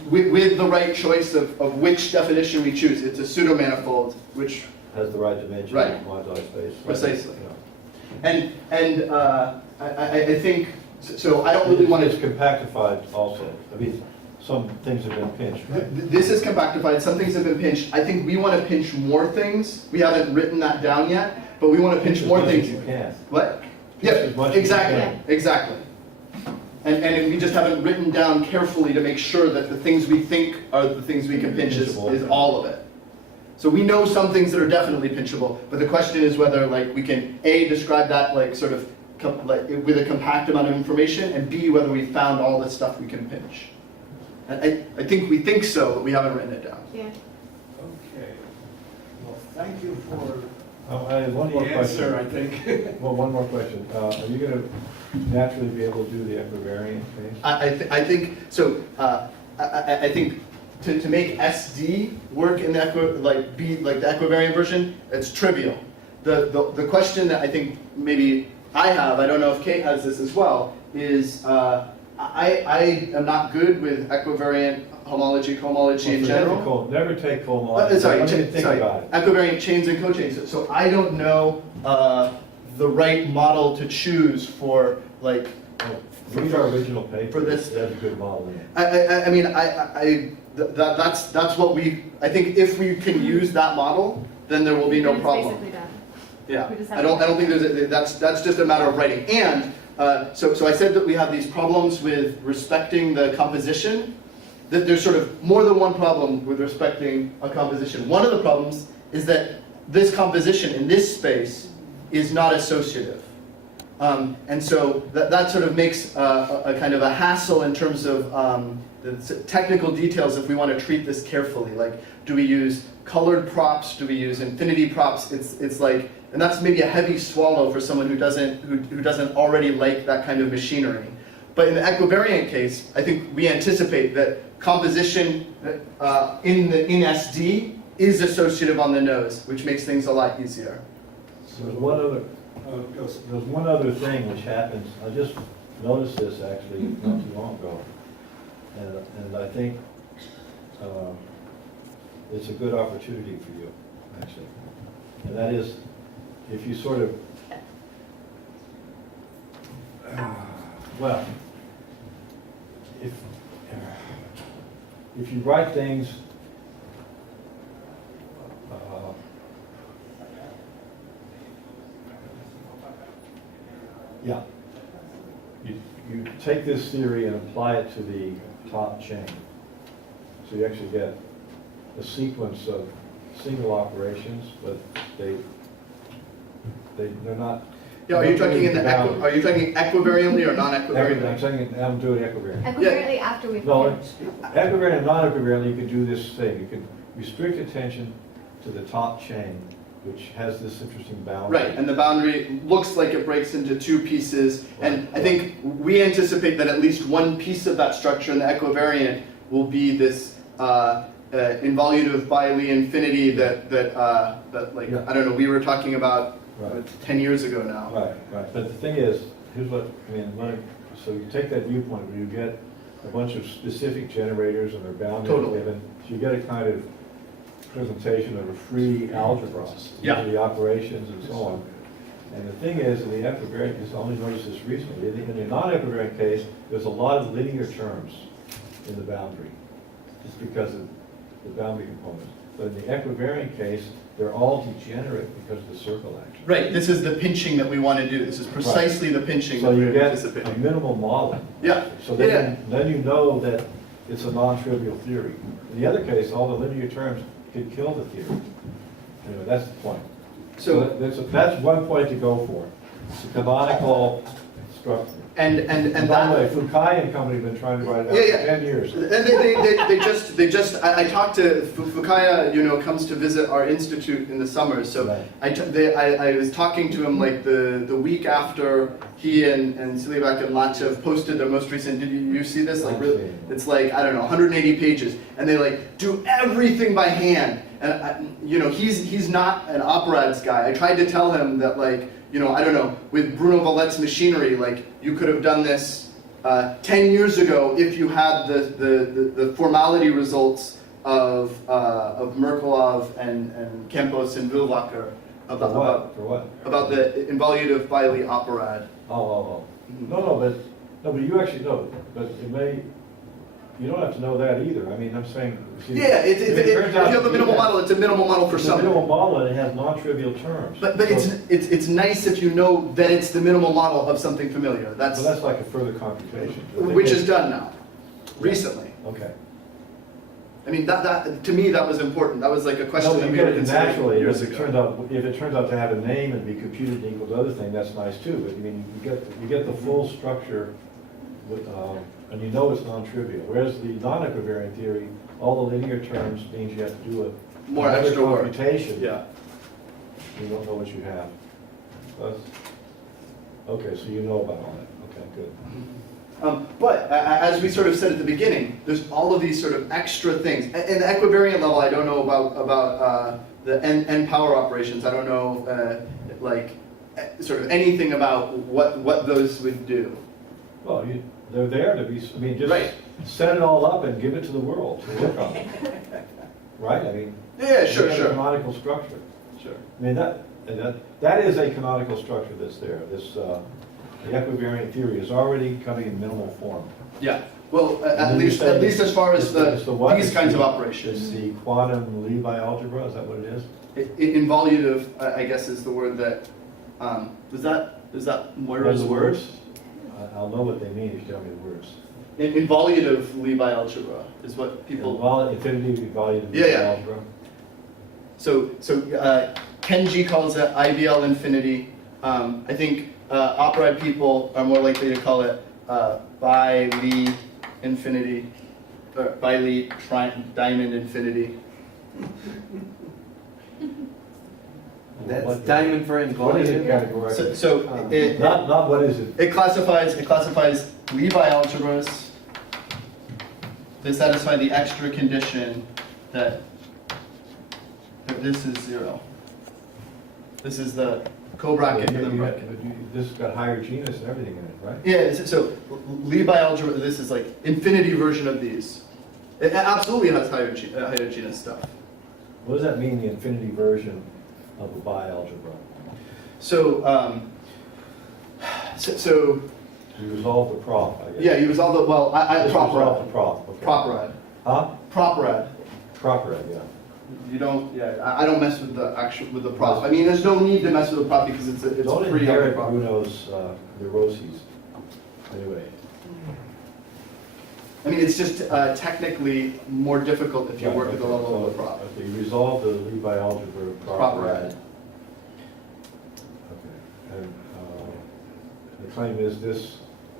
with the right choice of which definition we choose, it's a pseudo-manifold, which, Has the right dimension. Right. Quasi-space. Precisely. Yeah. and I think, so I don't really want It's to, compactified also. I mean, some things have been pinched, right? this is compactified, some things have been pinched. I think we want to pinch more things. We haven't written that down yet, but we want to pinch more As much things. as you can. What? Just Yeah, as much as you exactly, can. exactly. And we just haven't written down carefully to make sure that the things we think are the things we can pinch is Pinchable. all of it. So we know some things that are definitely pinchable, but the question is whether we can A, describe that sort of with a compact amount of information, and B, whether we found all the stuff we can pinch. And I think we think so, but we haven't written it down. Yeah. Okay. Well, thank you for I have one more the question. answer, I think. Well, one more question. Are you going to naturally be able to do the equivariant case? I think so. I think to make SD work in the the equivariant version, it's trivial. The question that I think maybe I have, I don't know if Kate has this as well, is I am not good with equivariant homology, cohomology in general. Never take cohomology. Sorry, Don't even think about it. equivariant chains and cochains. So I don't know the right model to choose for Read our original paper. for this. That's a good model. In it. I mean, that's what I think if we can use that model, then there will be no It's problem. basically done. Yeah, We just I have don't to- think that's just a matter of writing. And so I said that we have these problems with respecting the composition. That there's sort of more than one problem with respecting a composition. One of the problems is that this composition in this space is not associative. And so that sort of makes a kind of a hassle in terms of the technical details if we want to treat this carefully. Like, do we use colored props? Do we use infinity props? It's like, and that's maybe a heavy swallow for someone who doesn't already like that kind of machinery. But in the equivariant case, I think we anticipate that composition in SD is associative on the nose, which makes things a lot easier. There's one other thing which happens. I just noticed this actually not too long ago, and I think it's a good opportunity for you, actually. And that is, if you sort of, well, if you write things yeah, you take this theory and apply it to the top chain. So you actually get a sequence of single operations, but they're not. Yeah, are you talking bound. are you talking equivariantly or I'm non-equivariantly? saying I'm doing equivariant. Equivariantly after we've No, finished. equivariant and non-equivariant, you can do this thing. You can restrict attention to the top chain, which has this interesting boundary. Right, and the boundary looks like it breaks into two pieces, and I think we anticipate that at least one piece of that structure in the equivariant will be this involutive by Lie infinity that like, Yeah. I don't know, we were talking about Right. 10 years ago now. Right, right, but the thing is, here's what, I mean, so you take that viewpoint where you get a bunch of specific generators and they're bounded and Totally. given, so you get a kind of presentation of a free algebra. Yeah. The operations and so on. And the thing is, in the equivariant, I only noticed this recently, in the non-equivariant case, there's a lot of linear terms in the boundary, just because of the boundary components. But in the equivariant case, they're all degenerate because of the circle action. Right, this is the pinching that we want to do. This is precisely the pinching So that you we're get a anticipating. minimal model. Yeah. So Yeah. then you know that it's a non-trivial theory. In the other case, all the linear terms could kill the theory. Anyway, that's the point. So, That's one point to go for. It's a canonical structure. and By the way, that, Fukai and company have been trying to write it out Yeah, for yeah. 10 years. and they just, I talked to, Fukaya, comes to visit our institute in the summer, so Right. I was talking to him like the week after he and Silivak and Latchev posted their most recent, did you see this? Like, I've really, seen it. it's like, I don't know, 180 pages, and they like do everything by hand, and he's not an operads guy. I tried to tell him that, like, I don't know, with Bruno Vallette's machinery, like, you could have done this 10 years ago if you had the formality results of Merkelov and Campos and Vilvacher For what? For what? about the involutive by Lie operad. Oh. No, but you actually know. But it may, you don't have to know that either. I mean, I'm saying. See, Yeah, if you turns out have a minimal model, it's a minimal model for It's a minimal something. model and it has non-trivial terms. But So- it's nice if you know that it's the minimal model of something familiar. So that's like a further computation. Which is done now, recently. Okay. I mean, that to me, that was important. That was like a question No, that you we get were it considering naturally, years if it ago. turns out to have a name and be computed and equal to other thing, that's nice too. But I mean, you get the full structure with, and you know it's non-trivial. Whereas the non-equivariant theory, all the linear terms means you have to do a More another extra work. computation. Yeah. You don't know what you have. Okay, so you know about all that. Okay, good. But as we sort of said at the beginning, there's all of these sort of extra things. In the equivariant level, I don't know about the n power operations. I don't know sort of anything about what those would do. Well, they're there to be, I mean, just Right. set it all up and give it to the world to work on. Right? I mean. Yeah, you sure, get a sure. canonical structure. Sure. I mean, that is a canonical structure that's there. The equivariant theory is already coming in minimal form. Yeah. Well, And at then you least say as far as it's the what? these It's kinds of the- operations. It's the quantum Levi algebra, is that what it is? Involutive, I guess, is the word that. Is that Moira's Those word? I'll know what they mean if you tell me the words. Involutive Levi algebra is what people. Infinity evaluative Yeah, yeah. algebra. So Kenji calls it IBL infinity. I think operad people are more likely to call it by Lie infinity, or by Lie diamond infinity. That's What- diamond for What is it involutive. categorically? So it Not what is it? it classifies Levi algebras. They satisfy the extra condition that this is 0. This is the co-bracket Yeah, within bracket. This has got higher genus and everything in it, right? Yeah, so Levi algebra, this is like infinity version of these. It absolutely has higher genus stuff. What does that mean, the infinity version of a bi-algebra? So, so You resolve the prop, I guess. yeah, you resolve the, well, I Just resolve properad. the prop, okay. Properad. Huh? Properad. Proper, yeah. You don't, yeah, I don't mess with the prop. I mean, there's no need to mess with the prop because it's Don't free on the inherit prop. Bruno's neuroses. Anyway, I mean, it's just technically more difficult if you Yeah, work at the okay, level of the so, prop. okay, you resolve the Levi algebra Properad. Okay, and the claim is this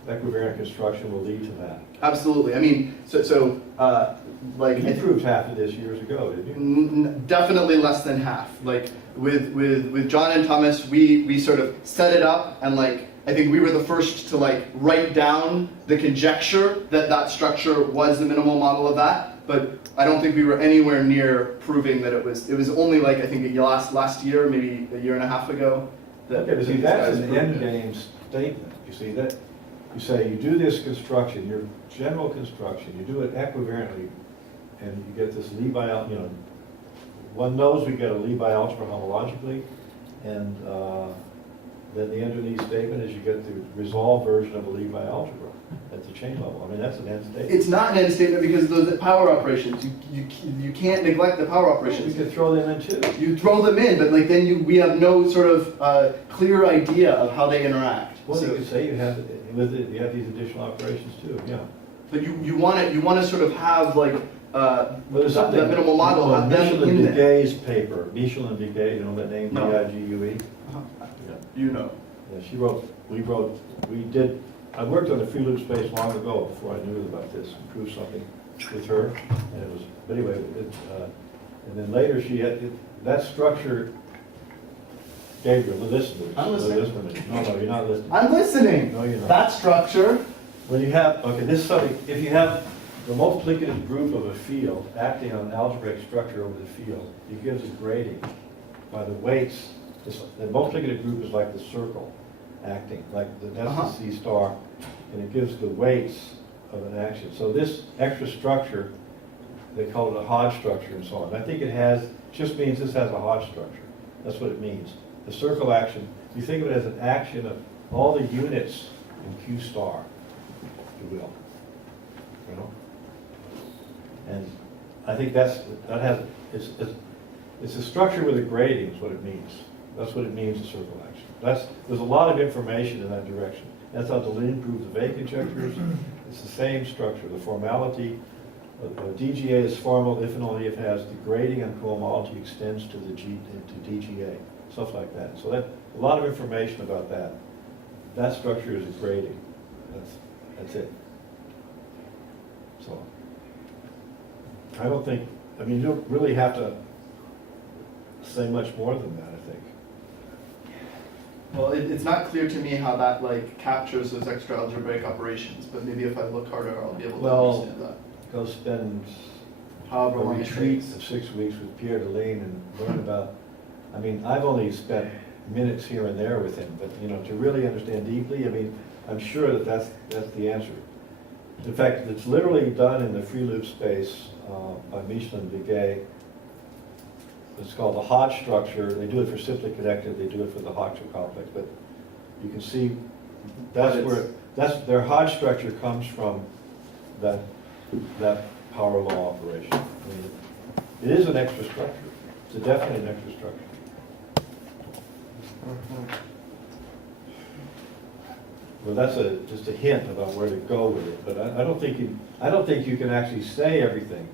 equivariant construction will lead to that. Absolutely. I mean, like You proved half of this years ago, didn't you? definitely less than half. Like with John and Thomas, we sort of set it up and like I think we were the first to like write down the conjecture that that structure was the minimal model of that, but I don't think we were anywhere near proving that it was. It was only like, I think last year, maybe a year and a half ago, that Okay, but see, these that's guys an proved end it. game statement. You see that, you say you do this construction, your general construction, you do it equivariantly, and you get this Lie by, one knows we get a Lie by algebra homologically, and then the end of the statement is you get the resolved version of a Lie by algebra at the chain level. I mean, that's an end statement. It's not an end statement because of those power operations. You can't neglect the power We operations. could throw them in too. You throw them in, but like then we have no sort of clear idea of how they interact. Well, you So- could say you have, with it, you have these additional operations too, yeah. But you want to sort of have like But there's that something. minimal model have them Michel in and there. Duguay's paper, Michel and Duguay, you know that name, No. D-I-G-U-E? Yeah. You know. Yeah, we did, I worked on the free loop space long ago before I knew about this, and proved something with her, and it was, but anyway, and then later she had, that structure, Gabriel, listen to this. I'm listening. Listen to me. No, you're not listening. I'm listening. No, you're not. That structure. When you have, okay, this is something, if you have the multiplicative group of a field acting on an algebraic structure over the field, it gives a grading by the weights. The multiplicative group is like the circle acting, like that's Uh-huh. the C star, and it gives the weights of an action. So this extra structure, they call it a Hodge structure and so on. I think it just means this has a Hodge structure. That's what it means. The circle action, you think of it as an action of all the units in Q star, if you will. You know? And I think it's a structure with a grading is what it means. That's what it means, a circle action. There's a lot of information in that direction. That's how Deligne proves the Weil conjectures. It's the same structure. The formality of DGA is formal if and only if it has the grading and cohomology extends to the to DGA, stuff like that. So a lot of information about that. That structure is a grading. That's it. So I don't think, I mean, you don't really have to say much more than that, I think. Well, it's not clear to me how that like captures those extra algebraic operations, but maybe if I look harder, I'll be able to Well, understand that. Go spend However a long it retreat takes. of 6 weeks with Pierre Deligne and learn about, I mean, I've only spent minutes here and there with him, but to really understand deeply, I mean, I'm sure that's the answer. In fact, it's literally done in the free loop space by Michel and Duguay. It's called the Hodge structure. They do it for simply connected. They do it for the Hodge complex. But you can see their Hodge structure comes from that power law operation. I mean, it is an extra structure. It's definitely an extra structure. Well, that's just a hint about where to go with it. But I don't think you can actually say everything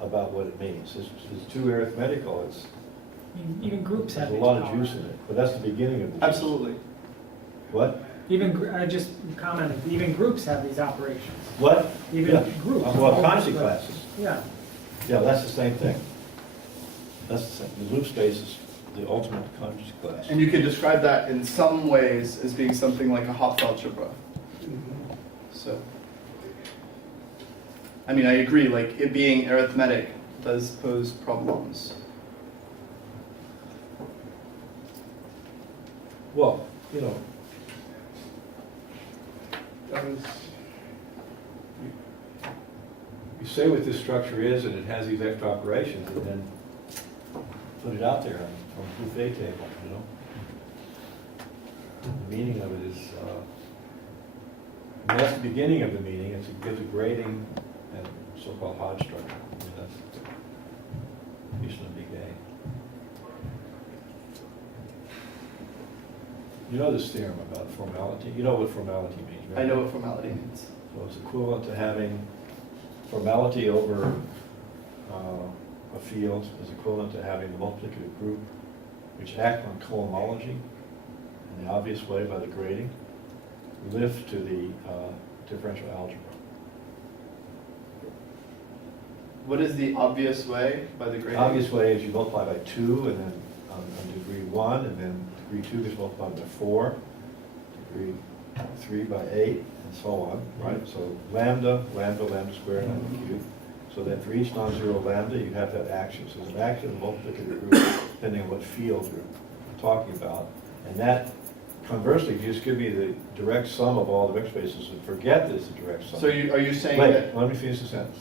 about what it means. It's too arithmetical. Even groups have There's a these lot of powers. juice in it, but that's the beginning of the juice. Absolutely. What? I just commented, even groups have these operations. What? Even Yeah. groups. Well, conjugate classes. Yeah. Yeah, that's the same thing. That's the same. The loop space is the ultimate conjugate class. And you could describe that in some ways as being something like a Hopf algebra. So, I mean, I agree, like it being arithmetic does pose problems. Well, you say what this structure is and it has these extra operations and then put it out there on the buffet table, The meaning of it is, that's the beginning of the meaning. It gives a grading and so-called Hodge structure. I mean, that's Michel and Duguay. You know this theorem about formality? You know what formality means, right? I know what formality means. So it's equivalent to having formality over a field is equivalent to having the multiplicative group which act on cohomology in the obvious way by the grading, lift to the differential algebra. What is the obvious way by the grading? The obvious way is you multiply by 2 and then on degree 1 and then degree 2 gets multiplied by 4, 3 by 8, and so on, right? So lambda squared on the cube. So then for each non-zero lambda, you have that action. So there's an action of multiplicative group depending on what field you're talking about. And that, conversely, if you just give me the direct sum of all the vector spaces and forget that it's a direct sum. So are you saying Wait, that? let me finish the sentence.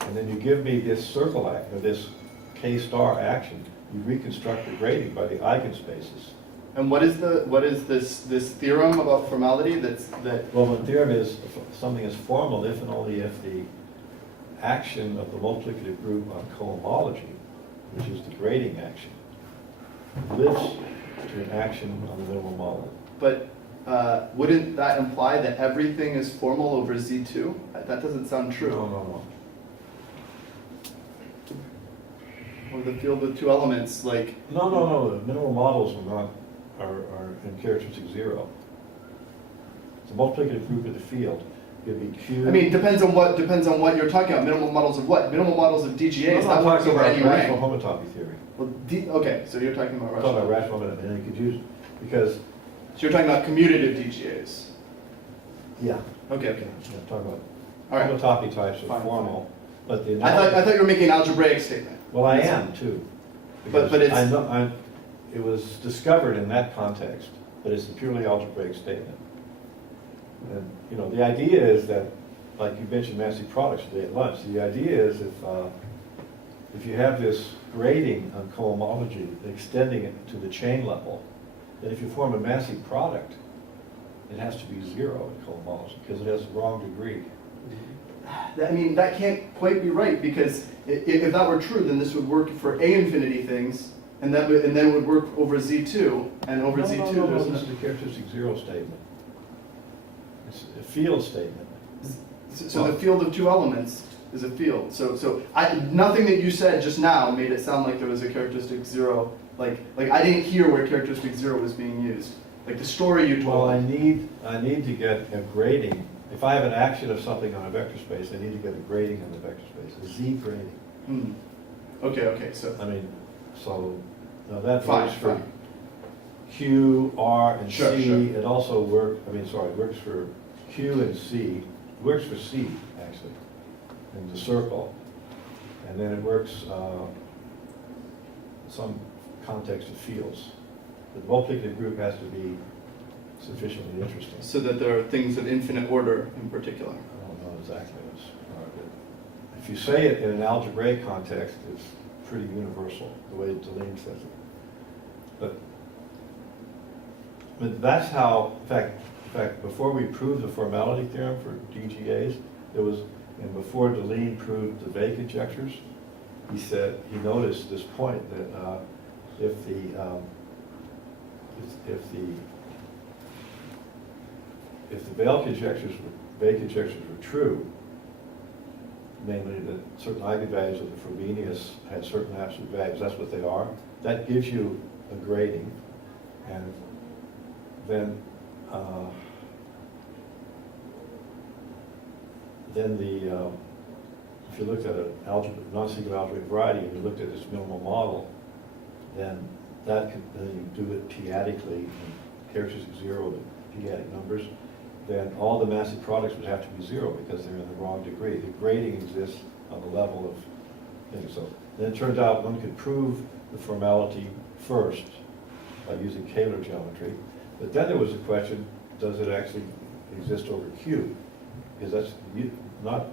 And then you give me this circle act, or this K star action, you reconstruct the grading by the eigenspaces. And what is this theorem about formality that? Well, the theorem is something is formal if and only if the action of the multiplicative group on cohomology, which is the grading action, lifts to an action on the minimal model. But wouldn't that imply that everything is formal over Z2? That doesn't sound true. No. Or the field with two elements, like. No. The minimal models are in characteristic 0. It's a multiplicative group of the field. It'd be Q. I mean, depends on what you're talking about. Minimal models of what? Minimal models of DGAs. That works over any rational ring. homotopy theory. Well, okay, so you're talking about I'm talking about rational. rational homotopy, and you could use, because, So you're talking about commutative DGAs. yeah, Okay. I'm talking about All right. homotopy types are Fine, formal, but the I thought you were making an algebraic statement. Well, I am too. But Because it's- it was discovered in that context, but it's a purely algebraic statement. And, you know, the idea is that, like you mentioned massive products today at lunch, the idea is if you have this grading on cohomology, extending it to the chain level, then if you form a massive product, it has to be 0 in cohomology, because it has the wrong degree. I mean, that can't quite be right, because if that were true, then this would work for A infinity things, and then it would work over Z2, and over Z2 No, there's this is a characteristic 0 statement. It's a field statement. So the field of two elements is a field. So nothing that you said just now made it sound like there was a characteristic 0. Like I didn't hear where characteristic 0 was being used. Like the story you told. Well, I need to get a grading. If I have an action of something on a vector space, I need to get a grading on the vector space, a Z grading. Okay. So I mean, so now that Fine, works for fine. Q, R, and Sure, C. sure. It also it works for Q and C. It works for C, actually, in the circle. And then it works some context of fields. The multiplicative group has to be sufficiently interesting. so that there are things of infinite order in particular. I don't know exactly what it's, if you say it in an algebraic context, it's pretty universal, the way Deline says it. But that's how, in fact, before we proved the formality theorem for DGAs, and before Deline proved the Weck conjectures, he noticed this point that if the Weck conjectures were true, namely that certain eigenvalues of the Frobenius had certain absolute values, that's what they are, that gives you a grading, and then if you looked at an non-singular algebraic variety and you looked at this minimal model, then you do it p-adically, in characteristic 0 to p-adic numbers, then all the massive products would have to be 0 because they're in the wrong degree. The grading exists on the level of things. So then it turned out one could prove the formality first by using Kähler geometry, but then there was a question, does it actually exist over Q? Because that's not,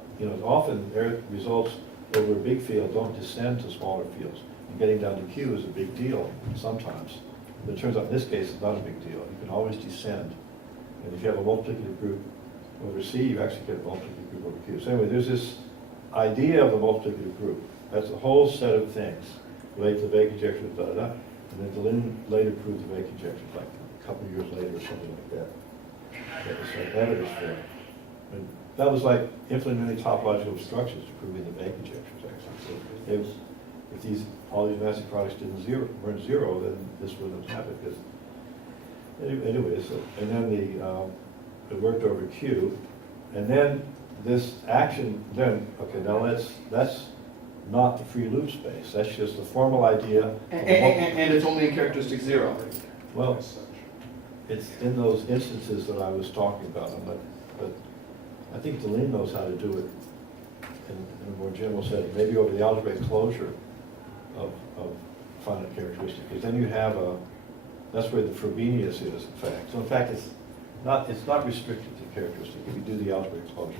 often their results over a big field don't descend to smaller fields. And getting down to Q is a big deal sometimes. But it turns out in this case it's not a big deal. You can always descend. And if you have a multiplicative group over C, you actually get a multiplicative group over Q. So anyway, there's this idea of the multiplicative group. That's a whole set of things. Relate to the Weck conjecture, and then Deline later proved the Weck conjecture, like a couple of years later or something like that. That was like evidence for it. And that was like implementing topological obstructions to proving the Weck conjectures, actually. So if all these massive products weren't 0, then this wouldn't have happened. Because anyway, and then it worked over Q, and then this action, now that's not the free loop space. That's just the formal idea. And it's only in characteristic 0. Well, it's in those instances that I was talking about, but I think Deline knows how to do it in a more general setting, maybe over the algebraic closure of finite characteristic, because then you have that's where the Frobenius is, in fact. So in fact, it's not restricted to characteristic if you do the algebraic closure.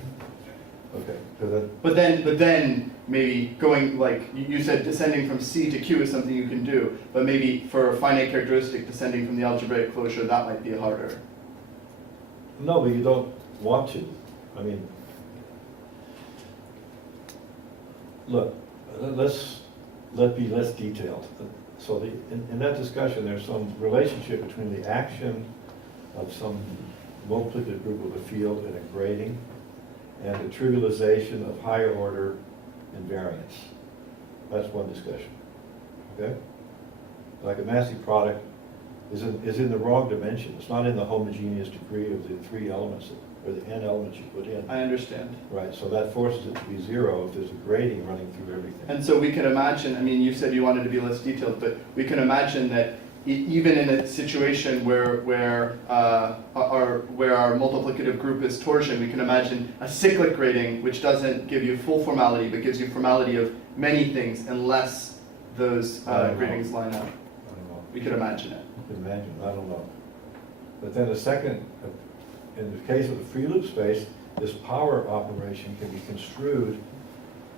Okay, so that, But then maybe going, like, you said descending from C to Q is something you can do, but maybe for a finite characteristic descending from the algebraic closure, that might be harder. no, but you don't want to. I mean, look, let's be less detailed. So in that discussion, there's some relationship between the action of some multiplicative group of a field and a grading, and the trivialization of higher order invariance. That's one discussion, okay? Like a massive product is in the wrong dimension. It's not in the homogeneous degree of the three elements, or the n elements you put in. I understand. Right, so that forces it to be zero if there's a grading running through everything. And so we can imagine, I mean, you said you wanted to be less detailed, but we can imagine that even in a situation where our multiplicative group is torsion, we can imagine a cyclic grading which doesn't give you full formality, but gives you formality of many things unless those gradings line up. I don't know. We could imagine it. You can imagine, I don't know. But then in the case of the free loop space, this power operation can be construed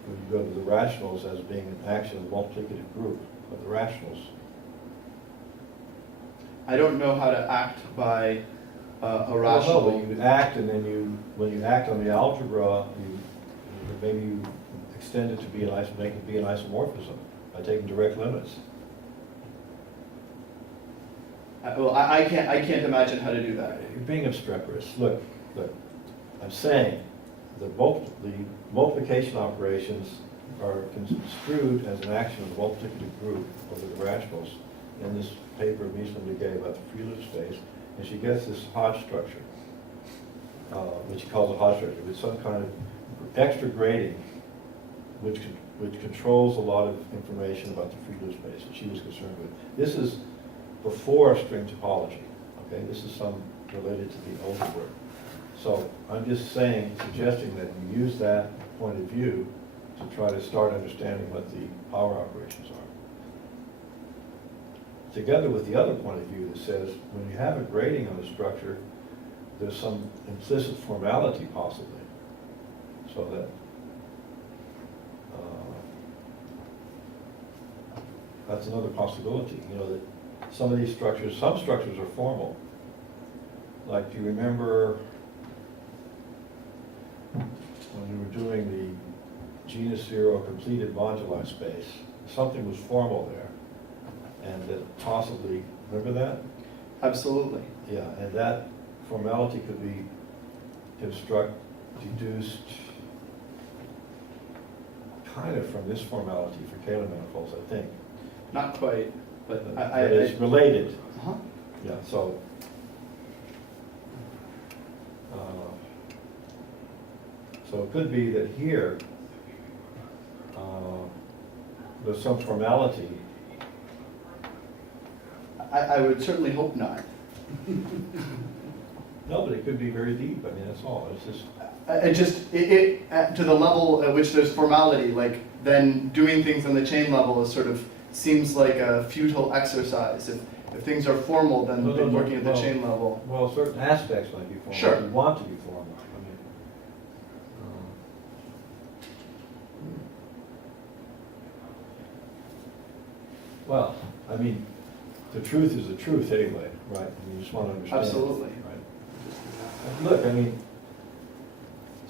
when you go to the rationals as being an action of the multiplicative group of the rationals. I don't know how to act by a Well, rational. no, but you act, and then when you act on the algebra, maybe you extend it to be make it be an isomorphism by taking direct limits. I can't imagine how to do that. You're being obstreperous. Look, I'm saying the multiplication operations are construed as an action of the multiplicative group over the rationals in this paper Miesland gave about the free loop space, and she gets this Hodge structure, which she calls a Hodge structure, with some kind of extra grading, which controls a lot of information about the free loop space that she was concerned with. This is before string topology. Okay, this is some related to the older work. So I'm just suggesting that you use that point of view to try to start understanding what the power operations are. Together with the other point of view that says when you have a grading on a structure, there's some implicit formality possibly. So that that's another possibility. You know, that some of these structures, some structures are formal. Like, do you remember when we were doing the genus zero completed moduli space? Something was formal there. And that possibly, remember that? Absolutely. Yeah, and that formality could be deduced kind of from this formality for Kähler manifolds, I think. Not quite, but It's related. Uh-huh. Yeah, so. So it could be that here, there's some formality. I would certainly hope not. No, but it could be very deep. I mean, that's all. It's just. To the level at which there's formality, like then doing things on the chain level is sort of seems like a futile exercise. If things are formal, then No, working at the well, chain level. Well, certain aspects might be formal. Sure. You want to be formal. Well, I mean, the truth is the truth anyway, right? And you just want to understand. Absolutely. Right. Look, I mean,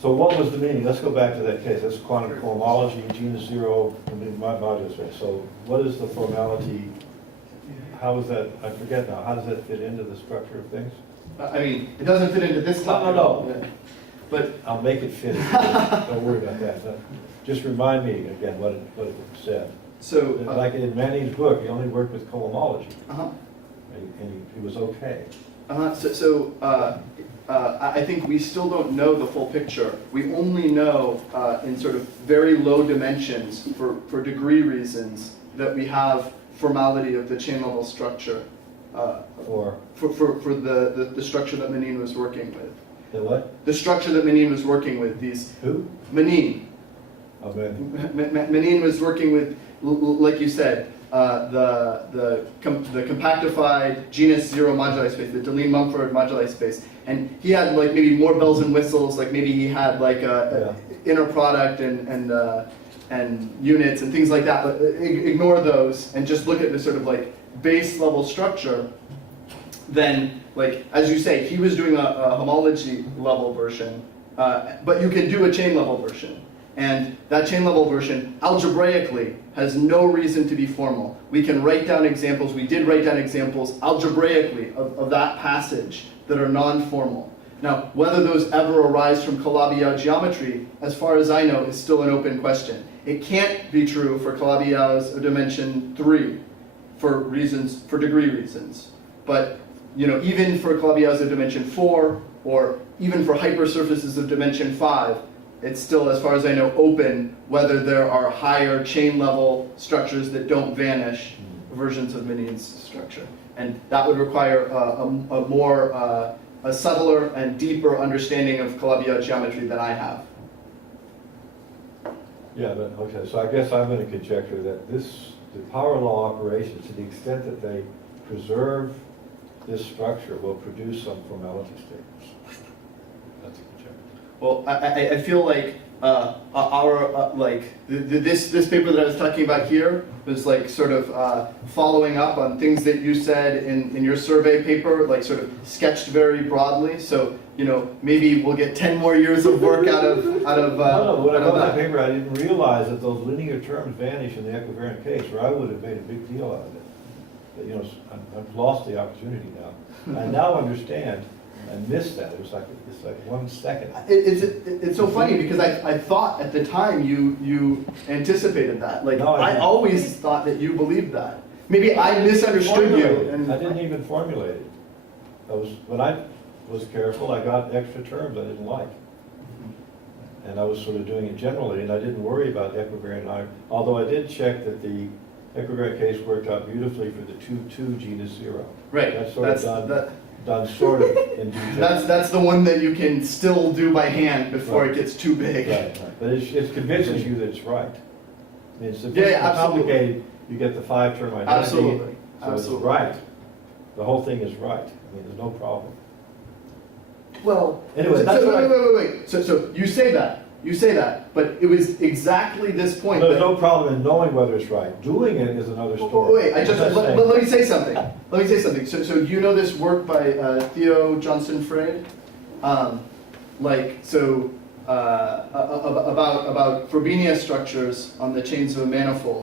so what was the meaning? Let's go back to that case. That's quantum homology, genus zero, module space. So what is the formality? How is that, I forget now, how does that fit into the structure of things? I mean, it doesn't fit into this topic. No. Yeah. But I'll make it fit. Don't worry about that. Just remind me again what it said. so. Like in Manning's book, he only worked with cohomology, Uh-huh. and he was okay. I think we still don't know the full picture. We only know in sort of very low dimensions for degree reasons that we have formality of the chain level structure. Or for the structure that Manin was working with. the what? The structure that Manin was working with, these Who? Manin. Oh, man. Manin was working with, like you said, the compactified genus zero moduli space, the Deligne-Mumford moduli space, and he had like maybe more bells and whistles, like maybe he had like a inner product and units and things like that. But ignore those and just look at the sort of like base level structure. Then, like as you say, he was doing a homology level version, but you can do a chain level version. And that chain level version, algebraically, has no reason to be formal. We can write down examples, we did write down examples algebraically of that passage that are non-formal. Now, whether those ever arise from Calabi-Yau geometry, as far as I know, is still an open question. It can't be true for Calabi-Yaus of dimension 3 for degree reasons. But, you know, even for Calabi-Yaus of dimension 4, or even for hypersurfaces of dimension 5, it's still, as far as I know, open whether there are higher chain level structures that don't vanish versions of Manin's structure. And that would require a subtler and deeper understanding of Calabi-Yau geometry than I have. Yeah, but, okay, so I guess I'm going to conjecture that the power law operations, to the extent that they preserve this structure, will produce some formality statements. That's a conjecture. Well, I feel like this paper that I was talking about here was like sort of following up on things that you said in your survey paper, like sort of sketched very broadly. So, you know, maybe we'll get 10 more years of work out of No, when I out of wrote that that. paper, I didn't realize that those linear terms vanish in the equivariant case, or I would have made a big deal out of it. But, you know, I've lost the opportunity now. I now understand. I missed that. It's like 1 second. It's so funny because I thought at the time you anticipated that. Like No, I I didn't. always thought that you believed that. Maybe I misunderstood you. I didn't even formulate it. When I was careful, I got extra terms I didn't like. And I was sort of doing it generally, and I didn't worry about equivariant. Although I did check that the equivariant case worked out beautifully for the 2-2 genus 0. Right. That's sort of done sort of in detail. That's the one that you can still do by hand before it gets too big. Right. But it convinces you that it's right. I mean, it's Yeah, absolutely. complicated. You get the 5-term identity. Absolutely. So Absolutely. it's right. The whole thing is right. I mean, there's no problem. Well, Anyway, that's what wait. So you say that, but it was exactly this point. There's that, no problem in knowing whether it's right. Doing it is another story. Wait, I'm just saying. let me say something. So you know this work by Theo Johnson-Freyd, about Frobenius structures on the chains of a manifold.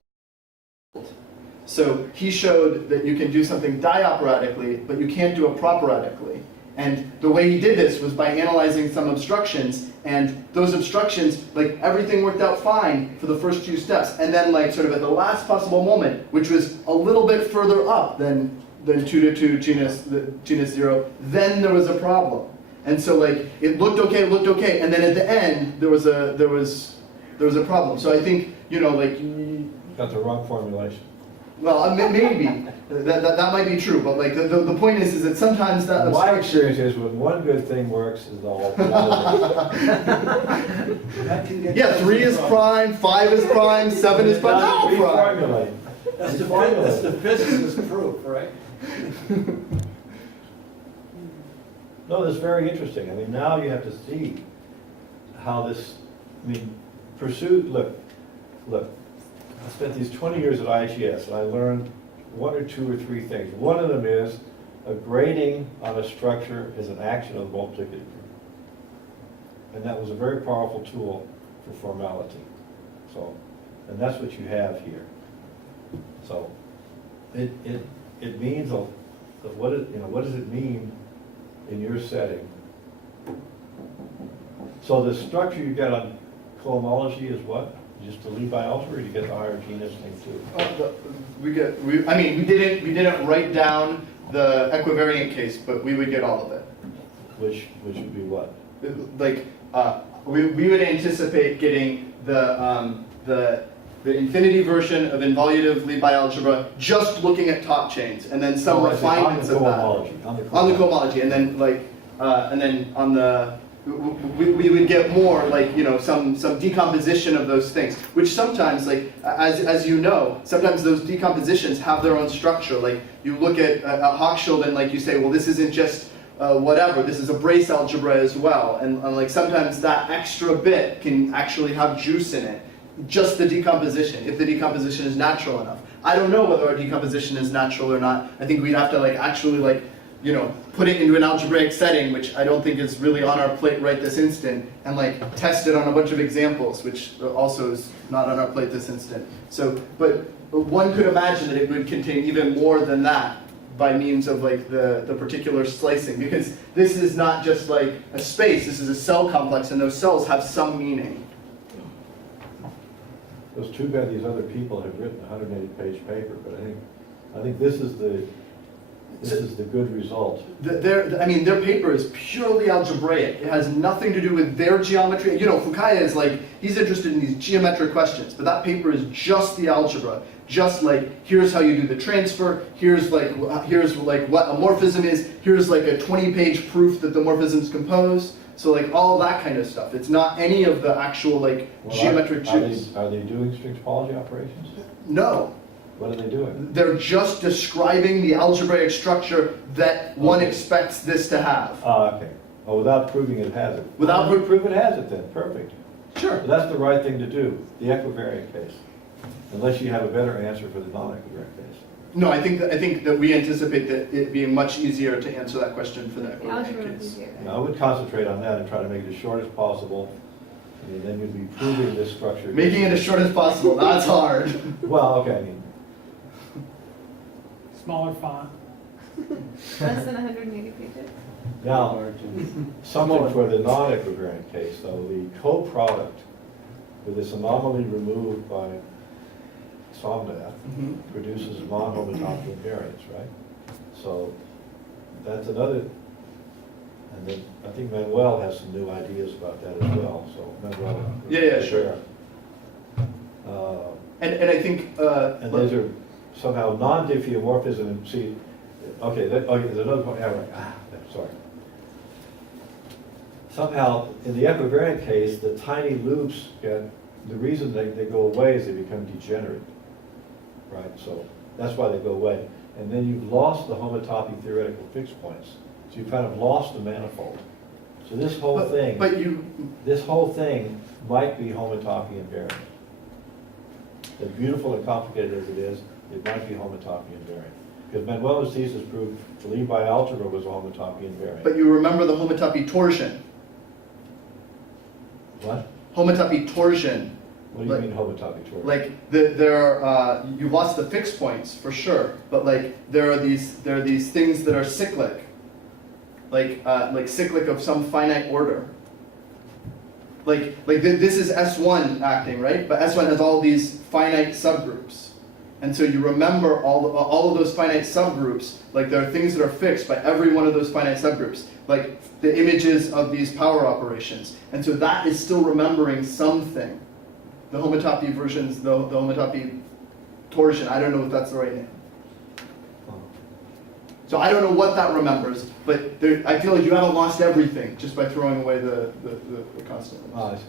So he showed that you can do something dioperatically, but you can't do it properatically. And the way he did this was by analyzing some obstructions, and those obstructions, like everything worked out fine for the first few steps, and then like sort of at the last possible moment, which was a little bit further up than 2-2 genus 0, then there was a problem. And so like it looked okay, and then at the end there was a problem. So I think, you know, like Got the wrong formulation. well, maybe that might be true, but like the point is that sometimes that My obstruction. experience is when one good thing works, is all. That can get- Yeah, 3 is prime, 5 is prime, 7 is prime, they're all prime. Reformulate. That's the physicist proof, right? No, that's very interesting. I mean, now you have to see how this, I mean, look, I spent these 20 years at IHES, and I learned 1 or 2 or 3 things. One of them is a grading on a structure is an action of the multiplicative group. And that was a very powerful tool for formality. So, and that's what you have here. So, it means, what does it mean in your setting? So the structure you get on cohomology is what? Just the Levi algebra, or you get the higher genus thing too? We didn't write down the equivariant case, but we would get all of it. Which would be what? Like we would anticipate getting the the infinity version of involutive Lie algebra, just looking at top chains, and then some Oh, I see. refinements of that. On the On the cohomology, and then like, and then on the, we would get more like, you know, some decomposition of those things, which sometimes, like, as you know, sometimes those decompositions have their own structure. Like, you look at Hochschild and like you say, well, this isn't just whatever, this is a brace algebra as well, and like sometimes that extra bit can actually have juice in it. Just the decomposition, if the decomposition is natural enough. I don't know whether our decomposition is natural or not. I think we'd have to like actually like, you know, put it into an algebraic setting, which I don't think is really on our plate right this instant, and like test it on a bunch of examples, which also is not on our plate this instant. So, but one could imagine that it would contain even more than that by means of like the particular slicing, because this is not just like a space, this is a cell complex, and those cells have some meaning. It was too bad these other people have written a 180-page paper, but I think this is the good result. I mean, their paper is purely algebraic. It has nothing to do with their geometry. You know, Fukaya is like, he's interested in these geometric questions, but that paper is just the algebra. Just like, here's how you do the transfer, here's like what a morphism is, here's like a 20-page proof that the morphisms compose. So like all that kind of stuff. It's not any of the actual like geometric juice. Are they doing string topology operations? No. What are they doing? They're just describing the algebraic structure that one expects this to have. Okay. Oh, without proving it has it. Without prove it has it then, perfect. Sure. So that's the right thing to do, the equivariant case. Unless you have a better answer for the non-equivariant case. No, I think that we anticipate that it being much easier to answer that question for the The algebra equivariant was case. easier. Now, I would concentrate on that and try to make it as short as possible, and then you'd be proving this structure. Making it as short as possible, that's hard. Well, okay, I mean, Smaller font. Less than 180 pages. now, something for the non-equivariant case, though, the coproduct with this anomaly removed by Somnath produces non-homotopy invariance, right? So that's another, and then I think Manuel has some new ideas about that as well, so Manuel. Yeah, sure. And I think, And those are somehow non-diffeomorphism, and see, okay, there's another point, sorry. Somehow, in the equivariant case, the tiny loops get, the reason they go away is they become degenerate, right? So that's why they go away. And then you've lost the homotopy theoretical fixed points. So you've kind of lost the manifold. So this whole thing, this whole thing might be homotopy invariant. As beautiful and complicated as it is, it might be homotopy invariant. Because Manuel's thesis proved the Lie algebra was homotopy invariant. but you remember the homotopy torsion. What? Homotopy torsion. What do you mean homotopy torsion? Like you lost the fixed points for sure, but like there are these things that are cyclic, like cyclic of some finite order. This is S1 acting, right? But S1 has all these finite subgroups, and so you remember all of those finite subgroups. Like there are things that are fixed by every one of those finite subgroups, like the images of these power operations, and so that is still remembering something. The homotopy versions, the homotopy torsion, I don't know if that's the right name. So I don't know what that remembers, but I feel like you haven't lost everything just by throwing away the constant. I see. All right.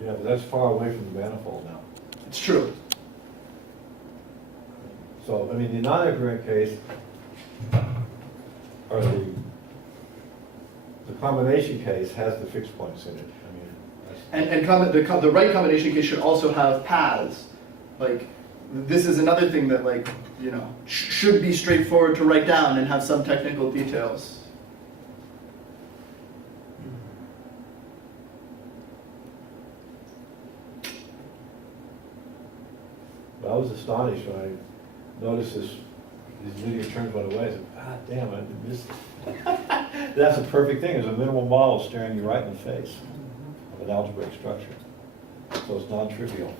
Yeah, but that's far away from the manifold now. It's true. So, I mean, the non-equivariant case, or the combination case has the fixed points in it. I mean, The right combination case should also have paths. Like, this is another thing that, like, you know, should be straightforward to write down and have some technical details. but I was astonished when I noticed these linear terms went away. I said, ah, damn, I missed it. That's a perfect thing. There's a minimal model staring you right in the face of an algebraic structure. So it's non-trivial.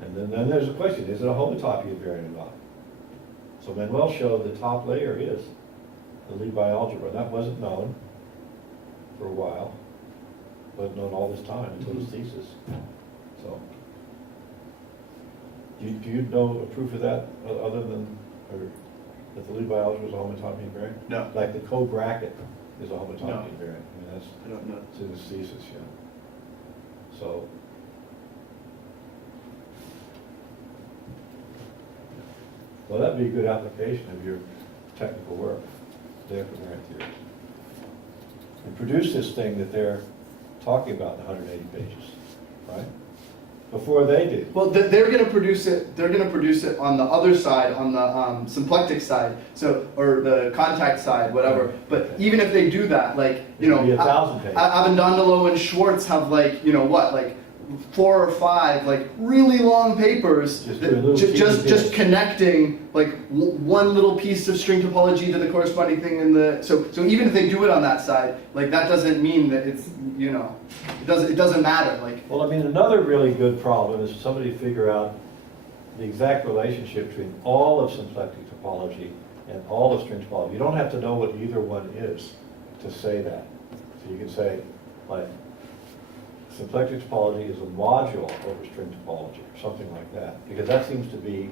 And then there's a question, is it a homotopy invariant or not? So Manuel showed the top layer is. the Levi algebra. That wasn't known for a while, wasn't known all this time until his thesis. So, do you know a proof of that other than, or that the Levi algebra is a homotopy invariant? No. Like the co-bracket is a homotopy No. invariant. I mean, that's I don't know. it's in his thesis, yeah. So, well, that'd be a good application of your technical work, the covariant theory. And produce this thing that they're talking about in 180 pages, right? Before they did. Well, they're going to produce it. They're going to produce it on the other side, on the symplectic side, so or the contact side, whatever. But even if they do that, like you know, It'd be 1,000 pages. Avendondolo and Schwartz have like like 4 or 5 like really long papers Just that do a little just teeny bit. connecting like one little piece of string topology to the corresponding thing in the so even if they do it on that side, like that doesn't mean that it's it doesn't matter like. Well, I mean, another really good problem is somebody figure out the exact relationship between all of symplectic topology and all of string topology. You don't have to know what either one is to say that. So you can say, like, symplectic topology is a module over string topology, or something like that, because that seems to be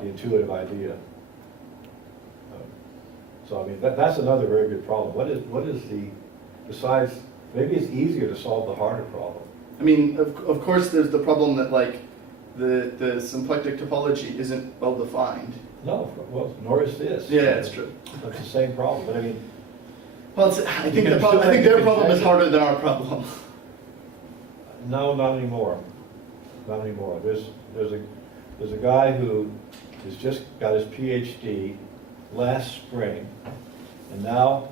the intuitive idea. So, I mean, that's another very good problem. What is the, besides, maybe it's easier to solve the harder problem. I mean, of course, there's the problem that like the symplectic topology isn't well defined. No, well, nor is this. Yeah, it's true. It's the same problem, but I mean, Well, I think can still I think make their a problem is conjecture. harder than our problem. no, not anymore. Not anymore. There's a guy who has just got his PhD last spring, and now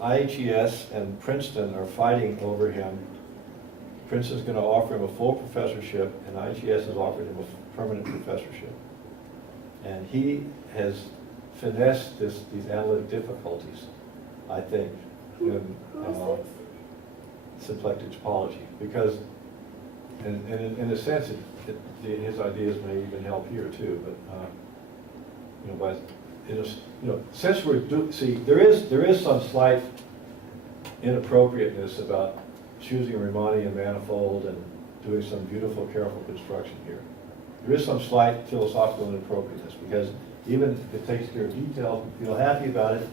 IHES and Princeton are fighting over him. Princeton's going to offer him a full professorship, and IHES has offered him a permanent professorship. And he has finessed these analytic difficulties, I think, in symplectic topology, because, in a sense, his ideas may even help here too. But since there is some slight inappropriateness about choosing a Riemannian manifold and doing some beautiful, careful construction here. There is some slight philosophical inappropriateness, because even if it takes care of details, we feel happy about it,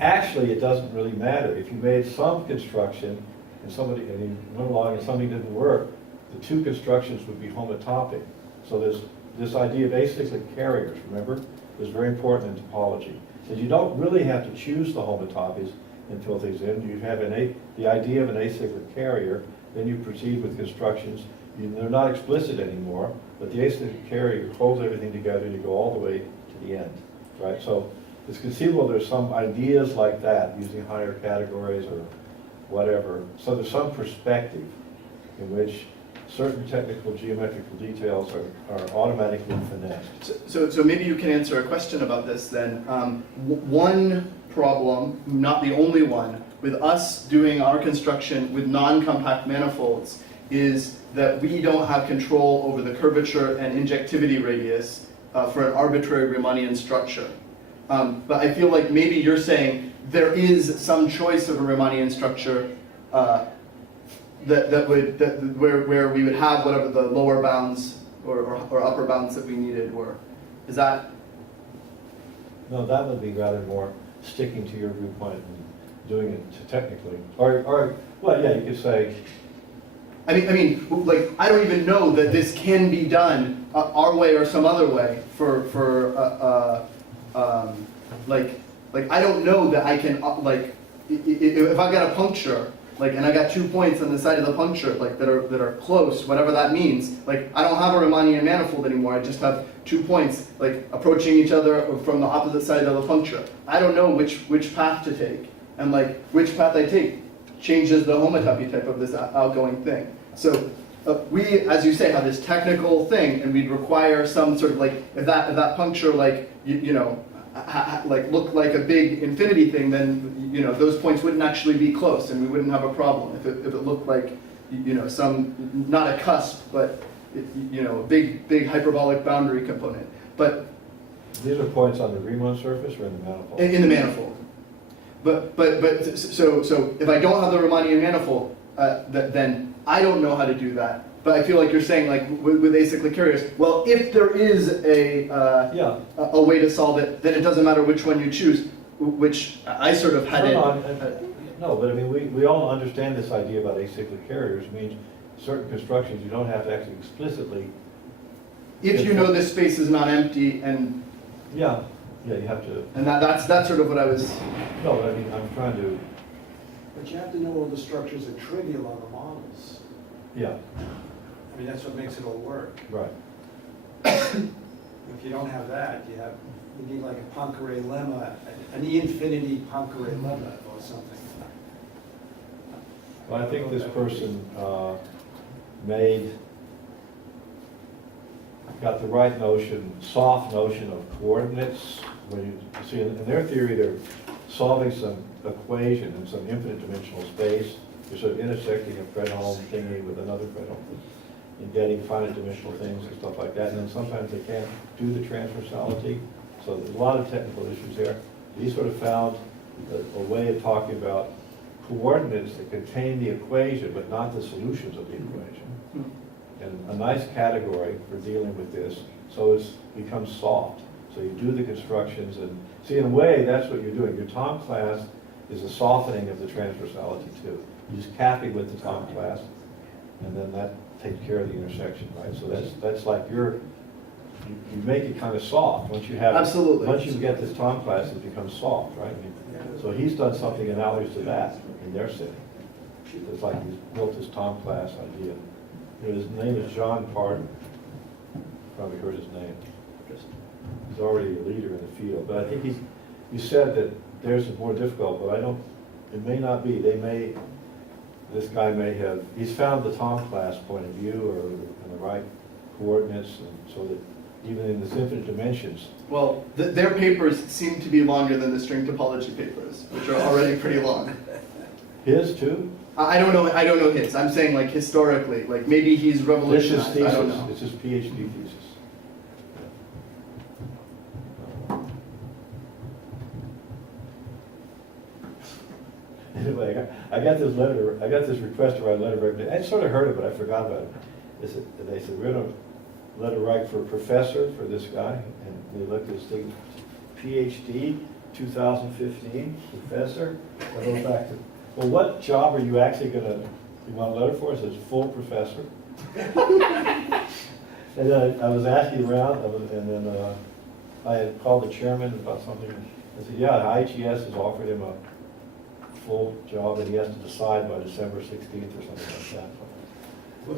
actually it doesn't really matter. If you made some construction and you went along and something didn't work, the two constructions would be homotopic. So there's this idea of acyclic carriers, remember? Is very important in topology. So you don't really have to choose the homotopies and fill things in. You have the idea of an acyclic carrier, then you proceed with constructions. They're not explicit anymore, but the acyclic carrier holds everything together and you go all the way to the end, right? So it's conceivable there's some ideas like that using higher categories or whatever. So there's some perspective in which certain technical geometrical details are automatically finessed. So maybe you can answer a question about this then. One problem, not the only one, with us doing our construction with non-compact manifolds is that we don't have control over the curvature and injectivity radius for an arbitrary Riemannian structure. But I feel like maybe you're saying there is some choice of a Riemannian structure where we would have whatever the lower bounds or upper bounds that we needed were. Is that? No, that would be rather more sticking to your viewpoint and doing it technically. Or well, yeah, you could say. I mean, like I don't even know that this can be done our way or some other way like I don't know that I can if I've got a puncture. And I got 2 points on the side of the puncture, that are close, whatever that means. I don't have a Riemannian manifold anymore. I just have 2 points, approaching each other from the opposite side of the puncture. I don't know which path to take, and which path I take changes the homotopy type of this outgoing thing. So we, as you say, have this technical thing, and we'd require some sort of if that puncture looked like a big infinity thing, then those points wouldn't actually be close, and we wouldn't have a problem. If it looked like some not a cusp, but a big hyperbolic boundary component. But These are points on the Riemann surface or in the manifold? in the manifold. So if I don't have the Riemannian manifold, then I don't know how to do that. But I feel like you're saying, like with acyclic carriers, well, if there is Yeah. a way to solve it, then it doesn't matter which one you choose. Which I sort of had No, but I mean, we all understand this idea about acyclic carriers. Means certain constructions, you don't have to actually explicitly. if you know this space is not empty, and Yeah, you have to, that's sort of what I was. no, but I mean, I'm trying to, But you have to know all the structures are trivial on the models. yeah, I mean, that's what makes it all work. right. If you don't have that, you need like a Poincare lemma, an E-infinity Poincare lemma or something. Well, I think this person got the right notion, soft notion of coordinates. When you see, in their theory, they're solving some equation in some infinite dimensional space. You're sort of intersecting a Fredholm thingy with another Fredholm and getting finite dimensional things and stuff like that. And then sometimes they can't do the transversality. So there's a lot of technical issues there. He sort of found a way of talking about coordinates that contain the equation, but not the solutions of the equation. And a nice category for dealing with this, so it becomes soft. So you do the constructions and, see, in a way, that's what you're doing. Your Tom class is a softening of the transversality too. You just cap it with the Tom class, and then that takes care of the intersection, right? So that's like you make it kind of soft. Once you have, Absolutely. once you get this Tom class, it becomes soft, right? So he's done something analogous to that in their setting. It's like he's built this Tom class idea. His name is John Pardon. Probably heard his name. He's already a leader in the field. But I think you said that theirs is more difficult, but it may not be. This guy may have, he's found the Tom class point of view or in the right coordinates, and so that even in this infinite dimensions. Well, their papers seem to be longer than the string topology papers, which are already pretty long. His too? I don't know his. I'm saying like historically, like maybe he's This is revolutionized. I don't thesis. know. It's his PhD thesis. Anyway, I got this letter. I got this request to write a letter of recommendation. I sort of heard it, but I forgot about it. They said we're going to let a write for a professor for this guy, and they looked at his thing, PhD, 2015, professor. I go back to, well, what job are you actually going to? You want a letter for? It says full professor. And then I was asking around, and then I had called the chairman about something. I said, yeah, IHES has offered him a full job, and he has to decide by December 16th or something like that.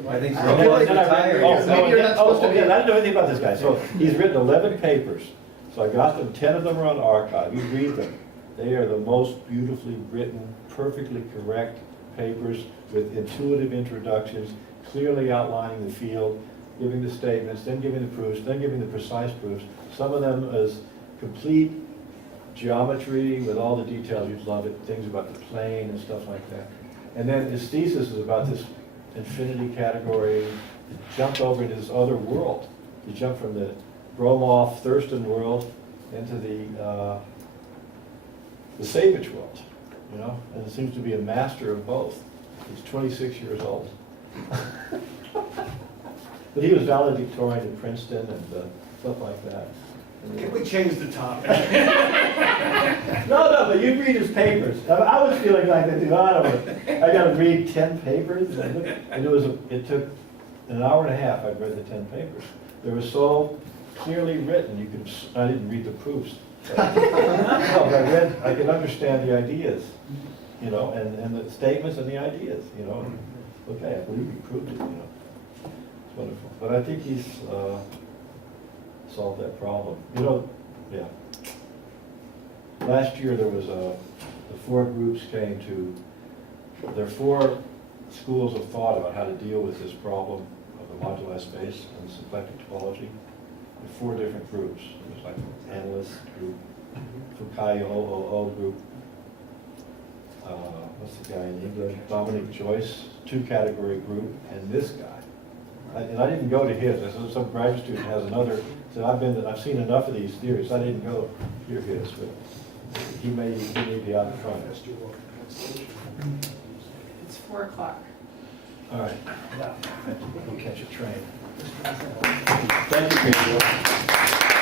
I think I so. feel like Then I retired. read- Maybe you're not supposed to be- yeah, I didn't know anything about this guy. So he's written 11 papers. So I got them, 10 of them are on archive. You read them. They are the most beautifully written, perfectly correct papers with intuitive introductions, clearly outlining the field, giving the statements, then giving the proofs, then giving the precise proofs. Some of them as complete geometry with all the details, you'd love it, things about the plane and stuff like that. And then his thesis is about this infinity category. It jumped over into this other world. He jumped from the Gromov-Thurston world into the Savage world, you know, and it seems to be a master of both. He's 26 years old. But he was valedictorian at Princeton and stuff like that. Can we change the topic? No, but you read his papers. I was feeling like that too. I got to read 10 papers, and it took an hour and a half. I read the 10 papers. They were so clearly written. I didn't read the proofs. No, but I could understand the ideas, you know, and the statements and the ideas, you know. Okay, I believe he proved it, you know. It's wonderful. But I think he's solved that problem. You know, yeah. Last year there was the 4 groups came to, there are 4 schools of thought about how to deal with this problem of the moduli space and symplectic topology. There are 4 different groups. There's like analyst group, Fukai OOO group, what's the guy in England, Dominic Joyce, 2-category group, and this guy. And I didn't go to his. I said some graduate student has another. So I've seen enough of these theories. I didn't go hear his. But he may be out front. It's 4:00. All right. We'll catch a train. Thank you, Gabriel.